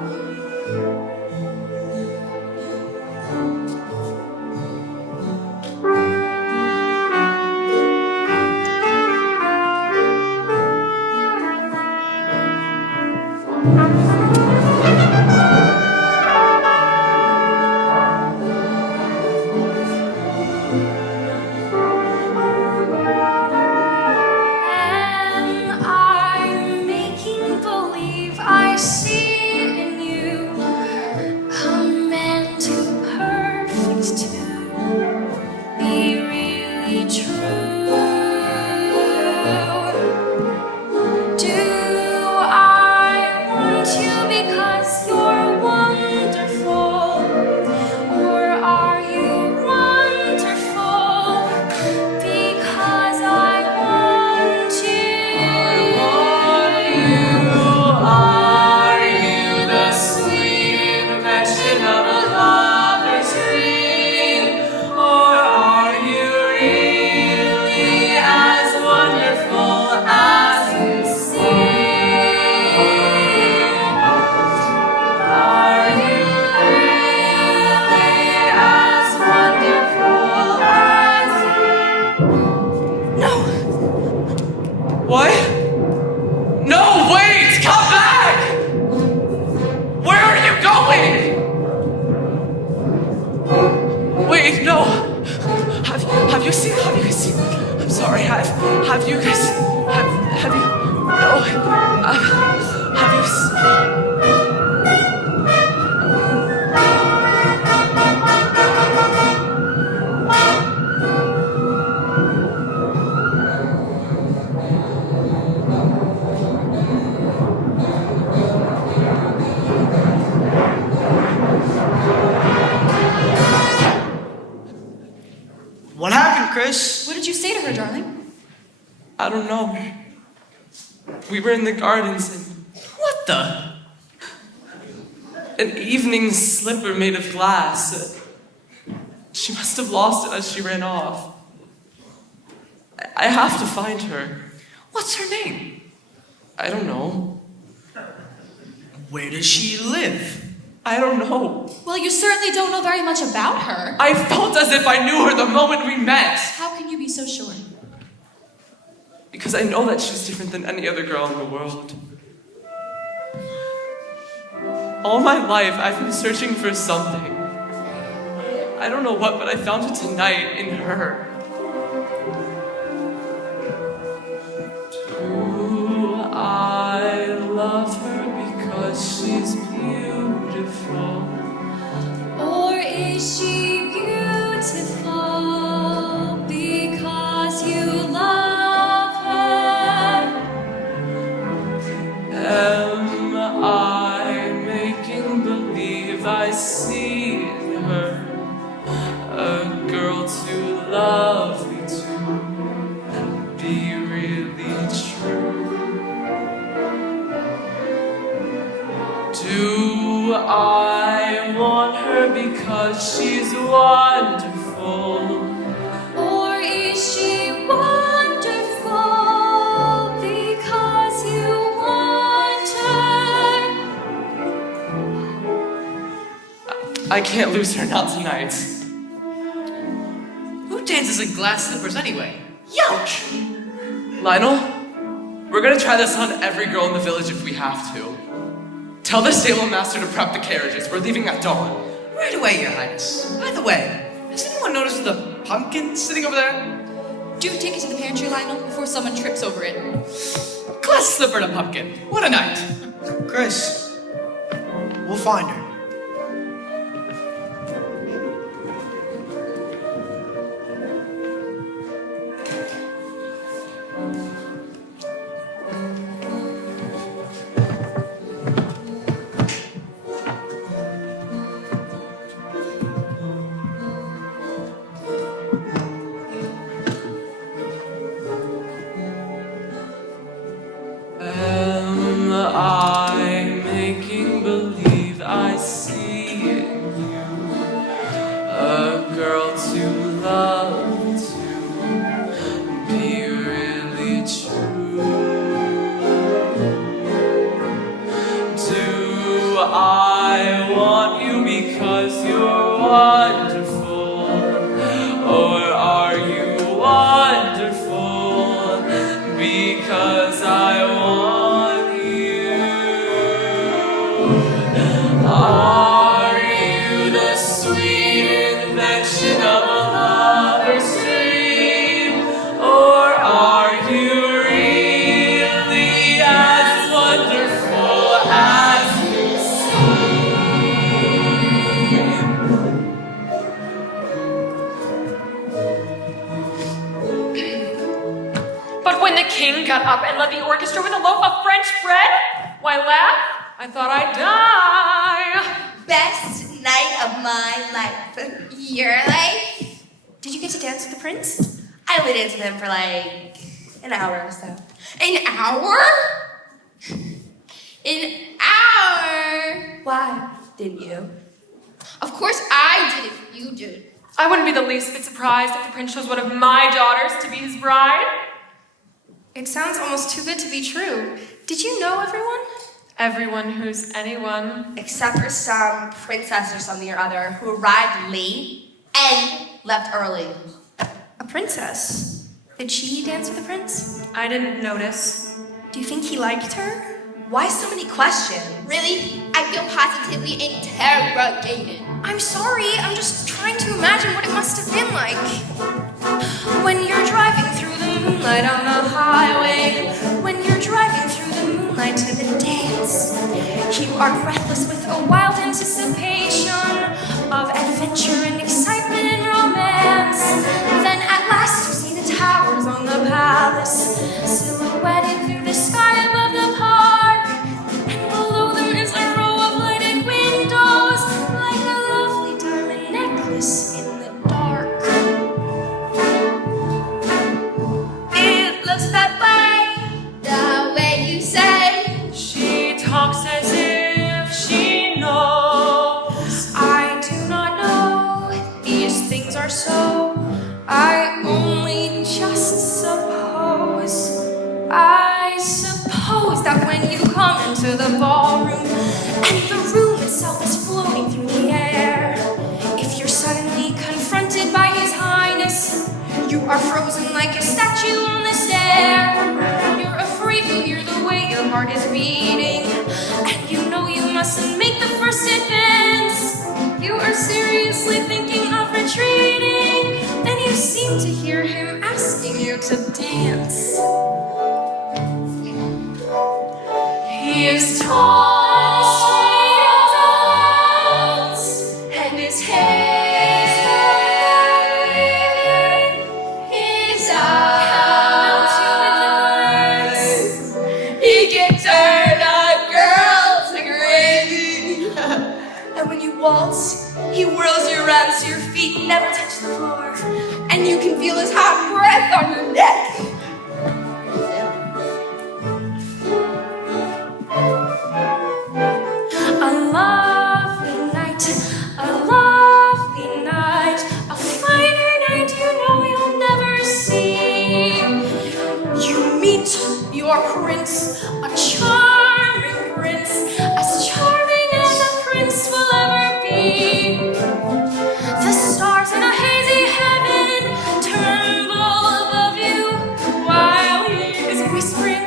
Am I making believe I see in you a man too perfect to be really true? Do I want you because you're wonderful? Or are you wonderful because I want you? Are you the sweet invention of a lover's dream? Or are you really as wonderful as you seem? Are you really as wonderful as you? No! What? No, wait! Come back! Where are you going? Wait, no. Have you seen? I'm sorry. Have you guys? Have you? No. Have you? What happened, Chris? What did you say to her, darling? I don't know. We were in the gardens and What the? an evening slipper made of glass. She must have lost it as she ran off. I have to find her. What's her name? I don't know. Where does she live? I don't know. Well, you certainly don't know very much about her. I felt as if I knew her the moment we met. How can you be so sure? Because I know that she's different than any other girl in the world. All my life, I've been searching for something. I don't know what, but I found it tonight in her. Do I love her because she's beautiful? Or is she beautiful because you love her? Am I making believe I see in her a girl to love me to be really true? Do I want her because because she's wonderful? Or is she wonderful because you want her? I can't lose her, not tonight. Who dances in glass slippers anyway? Youch! Lionel, we're gonna try this on every girl in the village if we have to. Tell the stable master to prep the carriages. We're leaving at dawn. Right away, Your Highness. By the way, has anyone noticed the pumpkin sitting over there? Do take it to the pantry, Lionel, before someone trips over it. Glass slipper and a pumpkin. What a night. Chris, we'll find her. Am I making believe I see in you a girl to love, to be really true? Do I want you because you're wonderful, or are you wonderful because I want you? Are you the sweet invention of a lover's dream, or are you really as wonderful as you But when the king got up and led the orchestra with a loaf of French bread, why laugh? I thought I'd die. Best night of my life. Your life? Did you get to dance with the prince? I only danced with him for like an hour or so. An hour? An hour? Why? Didn't you? Of course I did if you did. I wouldn't be the least bit surprised if the prince chose one of my daughters to be his bride. It sounds almost too good to be true. Did you know everyone? Everyone who's anyone. Except for some princess or something or other who arrived late and left early. A princess. Did she dance with the prince? I didn't notice. Do you think he liked her? Why so many questions? Really? I feel positively interrogated. I'm sorry, I'm just trying to imagine what it must have been like. When you're driving through the moonlight on the highway, when you're driving through the moonlight to the dance, you are breathless with a wild anticipation of adventure and excitement and romance. Then at last you see the towers on the palace, silhouetted through the sky above the park, and below them is a row of lighted windows, like a lovely diamond necklace in the dark. It looks that way. The way you say. She talks as if she knows. I do not know if these things are so. I only just suppose. I suppose that when you come into the ballroom and the room itself is floating through the air, if you're suddenly confronted by His Highness, you are frozen like a statue on the stair. You're afraid to hear the way your heart is beating, and you know you mustn't make the first advance. You are seriously thinking of retreating, then you seem to hear him asking you to dance. He is tall, straight as and his hair, his eyes, he can turn a girl to gravy. And when you waltz, he whirls you around so your feet never touch the floor, and you can feel his hot breath on your neck. A lovely night, a lovely a charming prince, as charming as a prince will ever be. The stars in a hazy heaven tremble above you while he is whispering,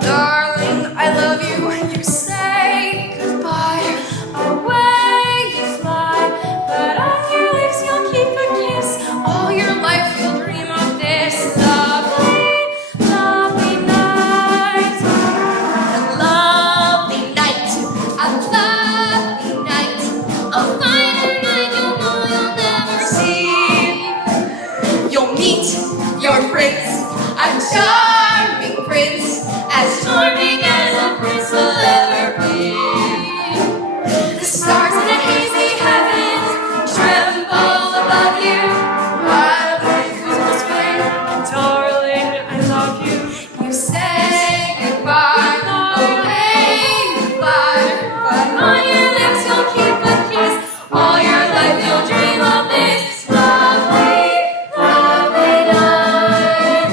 "Darling, I love you." You say goodbye, away you fly, but on your lips you'll keep a kiss. All your life you'll dream of this lovely, lovely night. A lovely night, a lovely night, a finer night you'll know you'll never see. You'll meet your prince, a charming prince, as charming as a prince will ever be. The stars in a hazy heaven tremble above you while the echoes whisper, "Darling, I love you." You say goodbye, away you fly, but on your lips you'll keep a kiss. All your life you'll dream of this lovely, lovely night.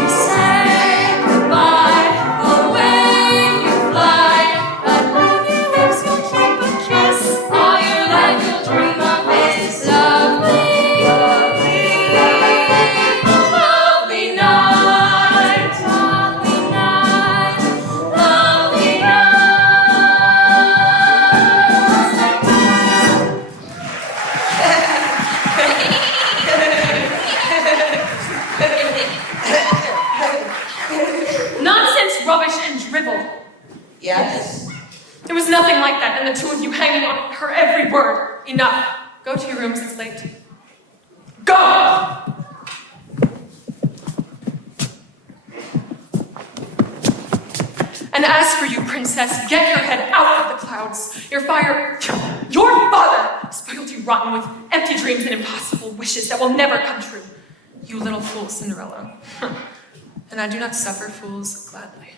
You say goodbye, away you fly, but on your lips you'll keep a kiss. All your life you'll dream of this lovely, lovely, lovely night, lovely night, lovely Nonsense, rubbish, and drivel. Yes? There was nothing like that, and the two of you hanging on her every word. Enough. Go to your rooms, it's late. Go! And as for you, princess, get your head out of the clouds. Your father spoiled you rotten with empty dreams and impossible wishes that will never come true. You little fool, Cinderella. And I do not suffer fools gladly.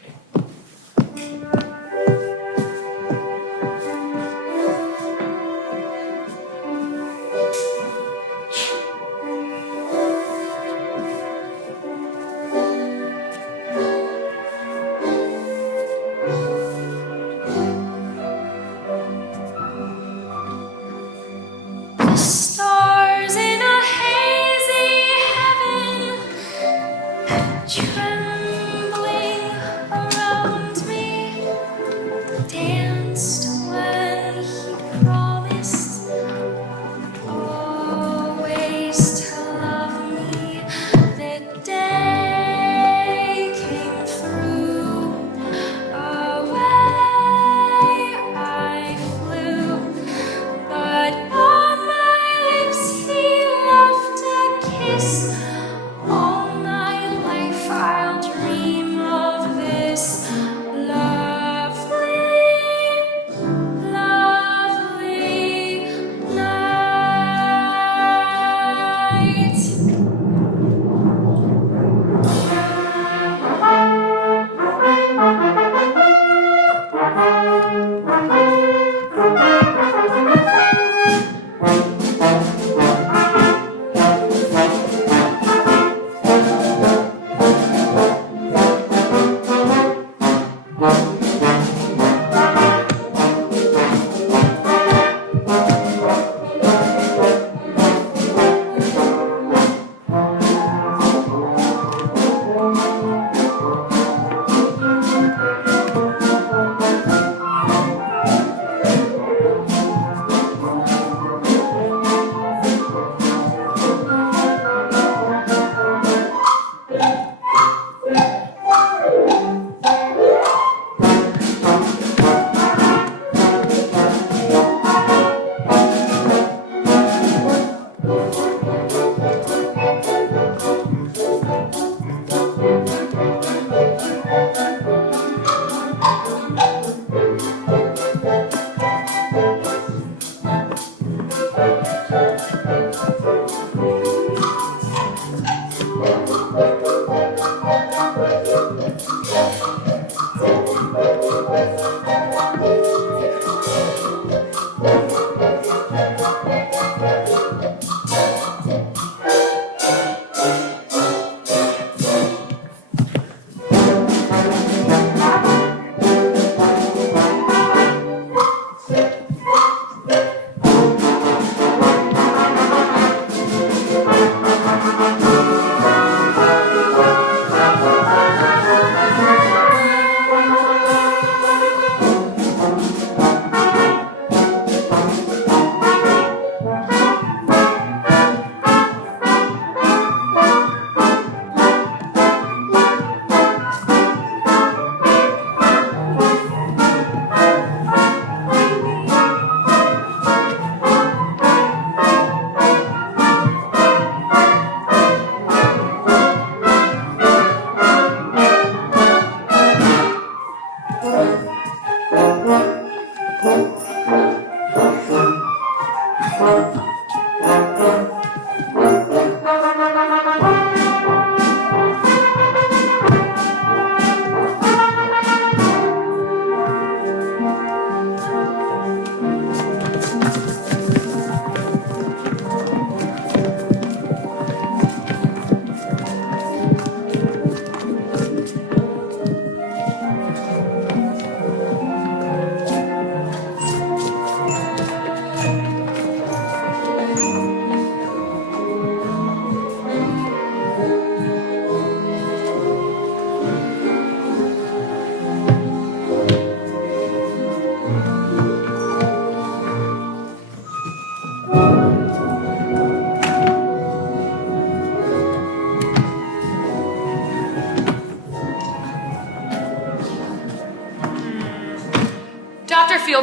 The stars in a hazy heaven trembling around me danced when he promised always to love me. The day came through, away I flew, but on my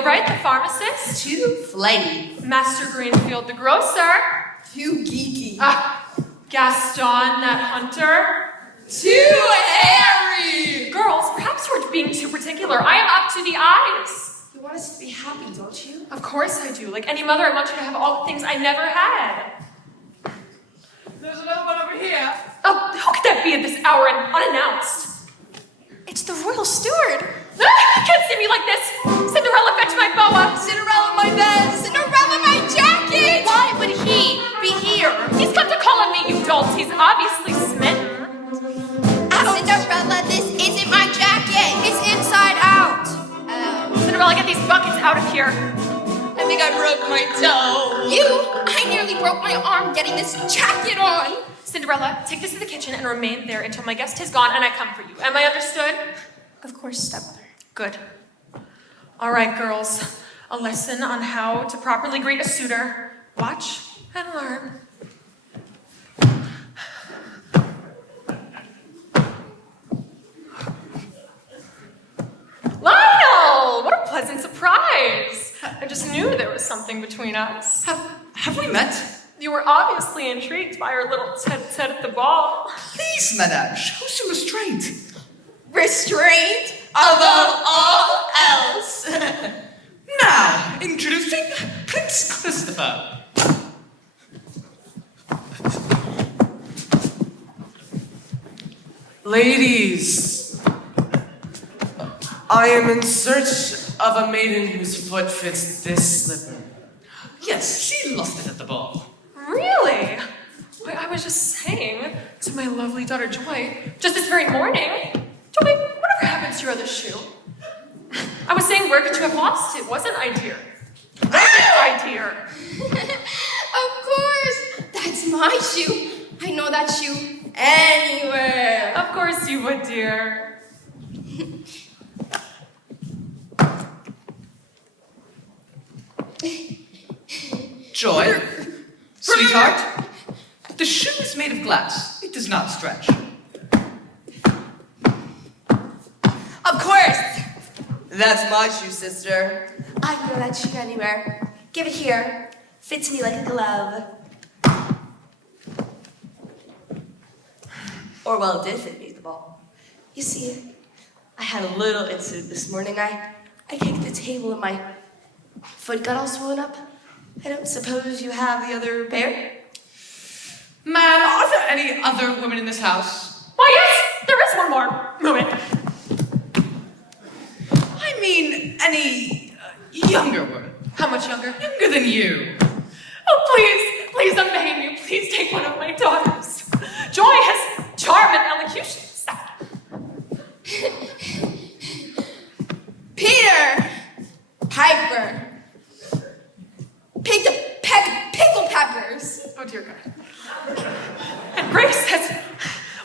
Gilbright, the pharmacist. Too flighty. Master Greenfield, the grocer. Too geeky. Gaston, that hunter. Too hairy. Girls, perhaps you're being too particular. I am up to the eyes. You want us to be happy, don't you? Of course I do. Like any mother, I want you to have all the things I never had. There's another one over here. Oh, who could that be at this hour and unannounced? It's the royal steward. You can't see me like this. Cinderella, fetch my boa. Cinderella, my bed. Cinderella, my jacket. Why would he be here? He's come to call on me, you dolts. He's obviously smitten. Cinderella, this isn't my jacket. It's inside out. Cinderella, get these buckets out of here. I think I broke my toe. I nearly broke my arm getting this jacket on. Cinderella, take this to the kitchen and remain there until my guest has gone and I come for you. Am I understood? Of course, stepmother. Good. All right, girls. A lesson on how to properly greet a suitor. Watch and learn. Lionel! What a pleasant surprise! I just knew there was something between us. Have we met? You were obviously intrigued by our little tete-a-tete at the ball. Please, madame, show some restraint. Restraint above all else. Now, introducing Prince Christopher. Ladies, I am in search of a maiden whose foot fits this slipper. Yes, she lost it at the ball. Really? Why, I was just saying to my lovely daughter Joy, just this very morning, Joy, whatever happened to your other shoe? I was saying, where could you have lost it? Wasn't I, dear? Wasn't I, dear? Of course. That's my shoe. I know that shoe anywhere. Of course you would, dear. Joy, sweetheart, the shoe is made of glass. It does not stretch. Of course. That's my shoe, sister. I know that shoe anywhere. Give it here. Fits me like a glove. Or, well, it did fit me at the ball. You see, I had a little incident this morning. I kicked the table and my foot got all swollen up. I don't suppose you have the other pair? Ma'am, are there any other women in this house? Why, yes, there is one more woman. I mean, any younger woman. How much younger? Younger than you. Oh, please unbehave me. Please take one of my daughters. Joy has charm and elocution. Peter! Piper! Pickle peppers! Oh, dear God. And Grace has...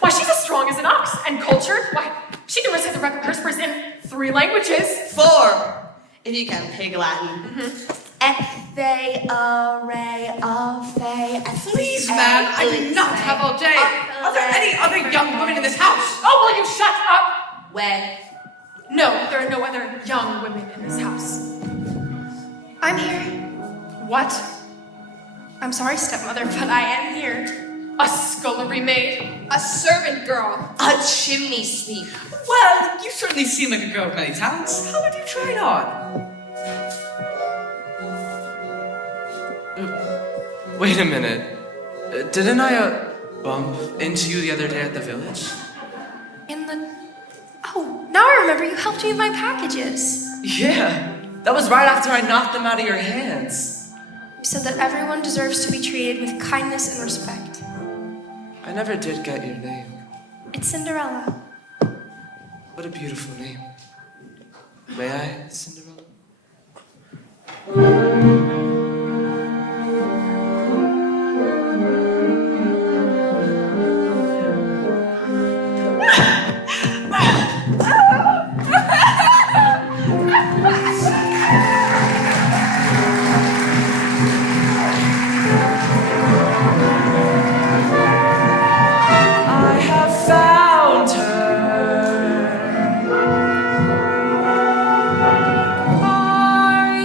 Why, she's as strong as an ox. And cultured. Why, she can recite the Recapurspers in 3 languages. 4, if you can pig Latin. Ethe, array, afe, Please, ma'am, I do not have all day. Are there any other young women in this house? Oh, will you shut up? When? No, there are no other young women in this house. I'm here. What? I'm sorry, stepmother, but I am here. A scullery maid? A servant girl. A chimney sweep. Well, you certainly seem like a girl of many talents. How would you try it on? Wait a minute. Didn't I bump into you the other day at the village? Oh, now I remember you helped me with my packages. Yeah, that was right after I knocked them out of your hands. You said that everyone deserves to be treated with kindness and respect. I never did get your name. It's Cinderella. What a beautiful name. May I, Cinderella? Are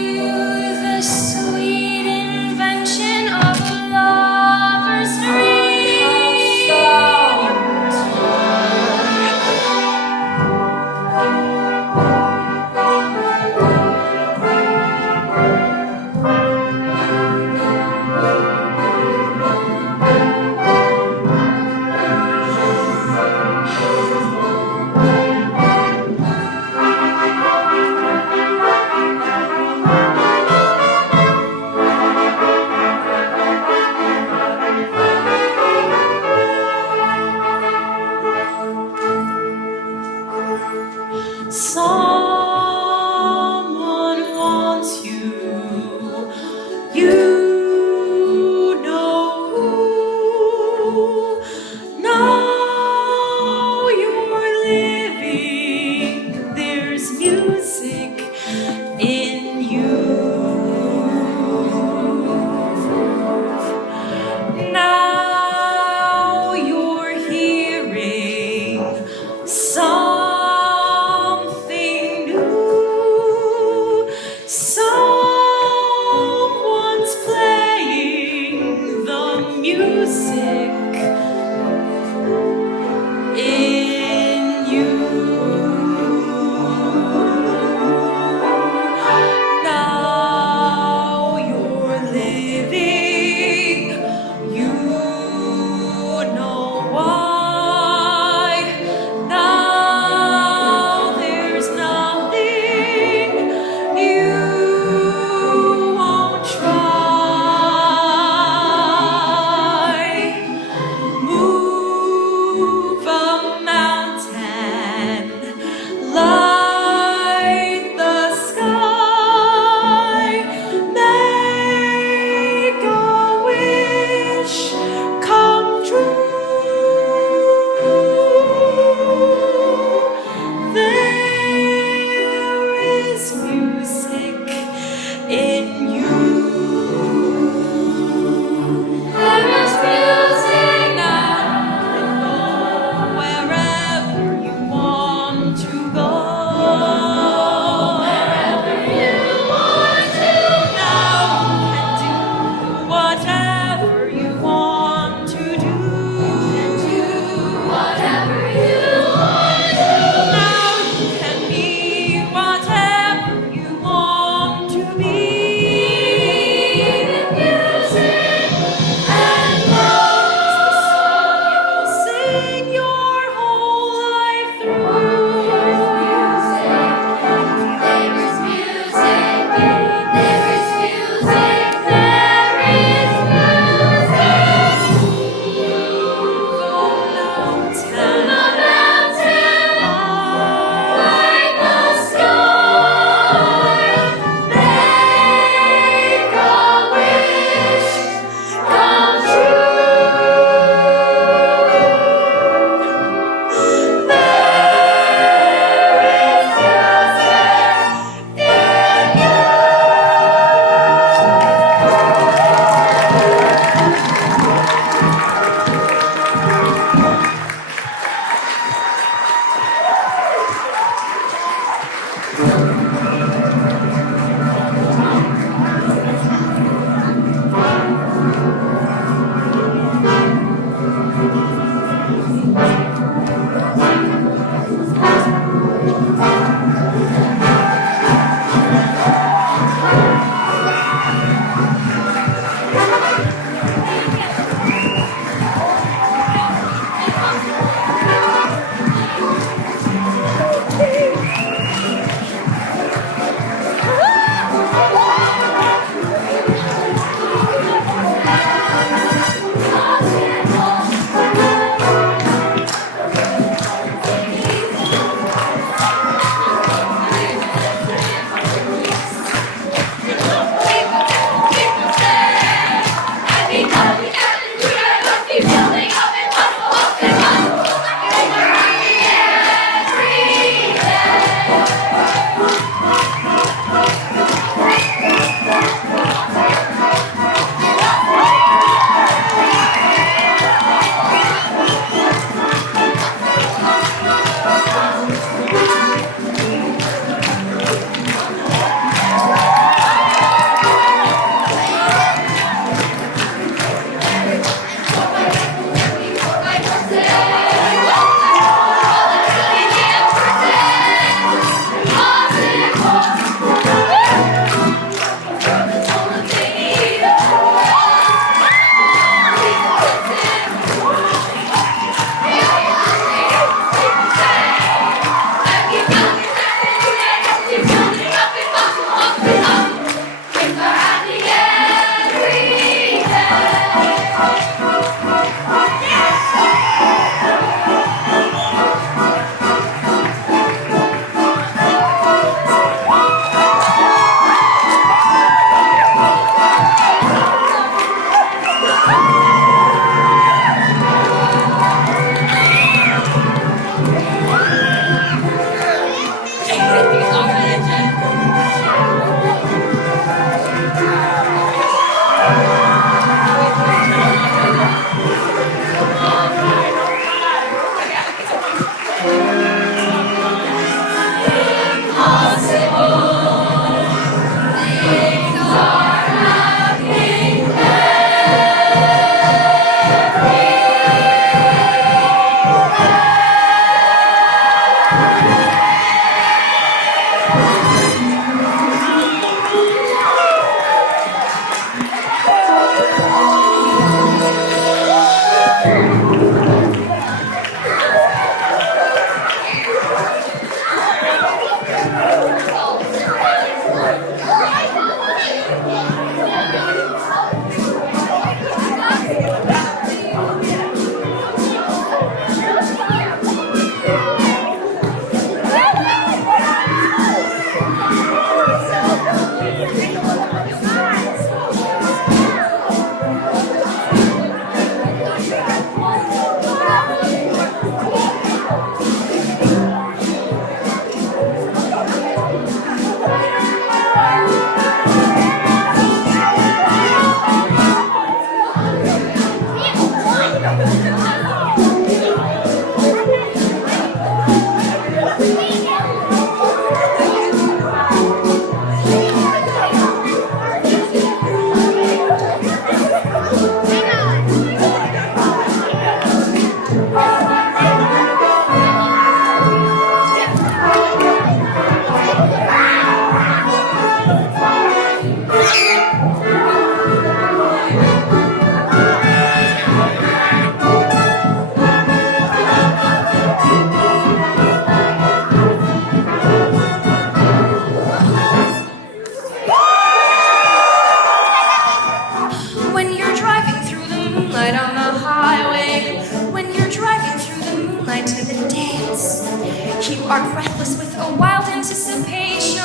You are breathless with a wild anticipation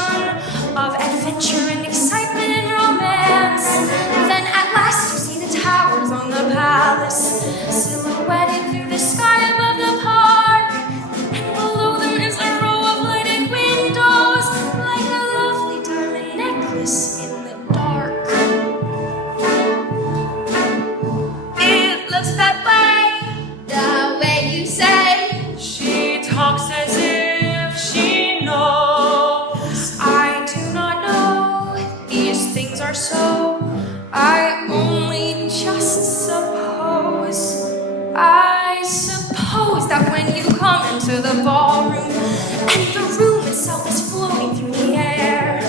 of adventure and excitement and romance. Then at last you see the towers on the palace, silhouetted through the sky above the park. And below them is a row of lighted windows, like a lovely diamond necklace in the dark. It looks that way, the way you say. She talks as if she knows. I do not know if these things are so. I only just suppose. I suppose that when you come into the ballroom and the room itself is floating through the air,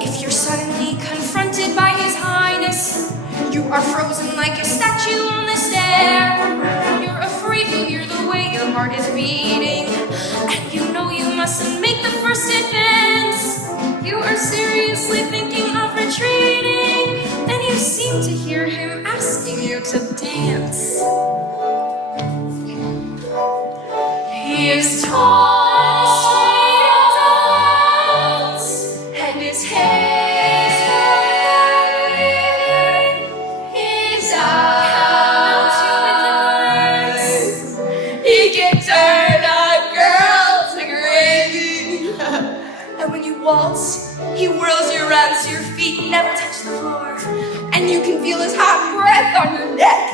if you're suddenly confronted by His Highness, you are frozen like a statue on the stair. You're afraid you hear the way your heart is beating, and you know you mustn't make the first advance. You are seriously thinking of retreating, then you seem to hear Him asking you to dance. He is tall, sweet as oats, and his hair his eyes. He can turn a girl to gravy. And when you waltz, he whirls you around so your feet never touch the floor, and you can feel his hot breath on your neck.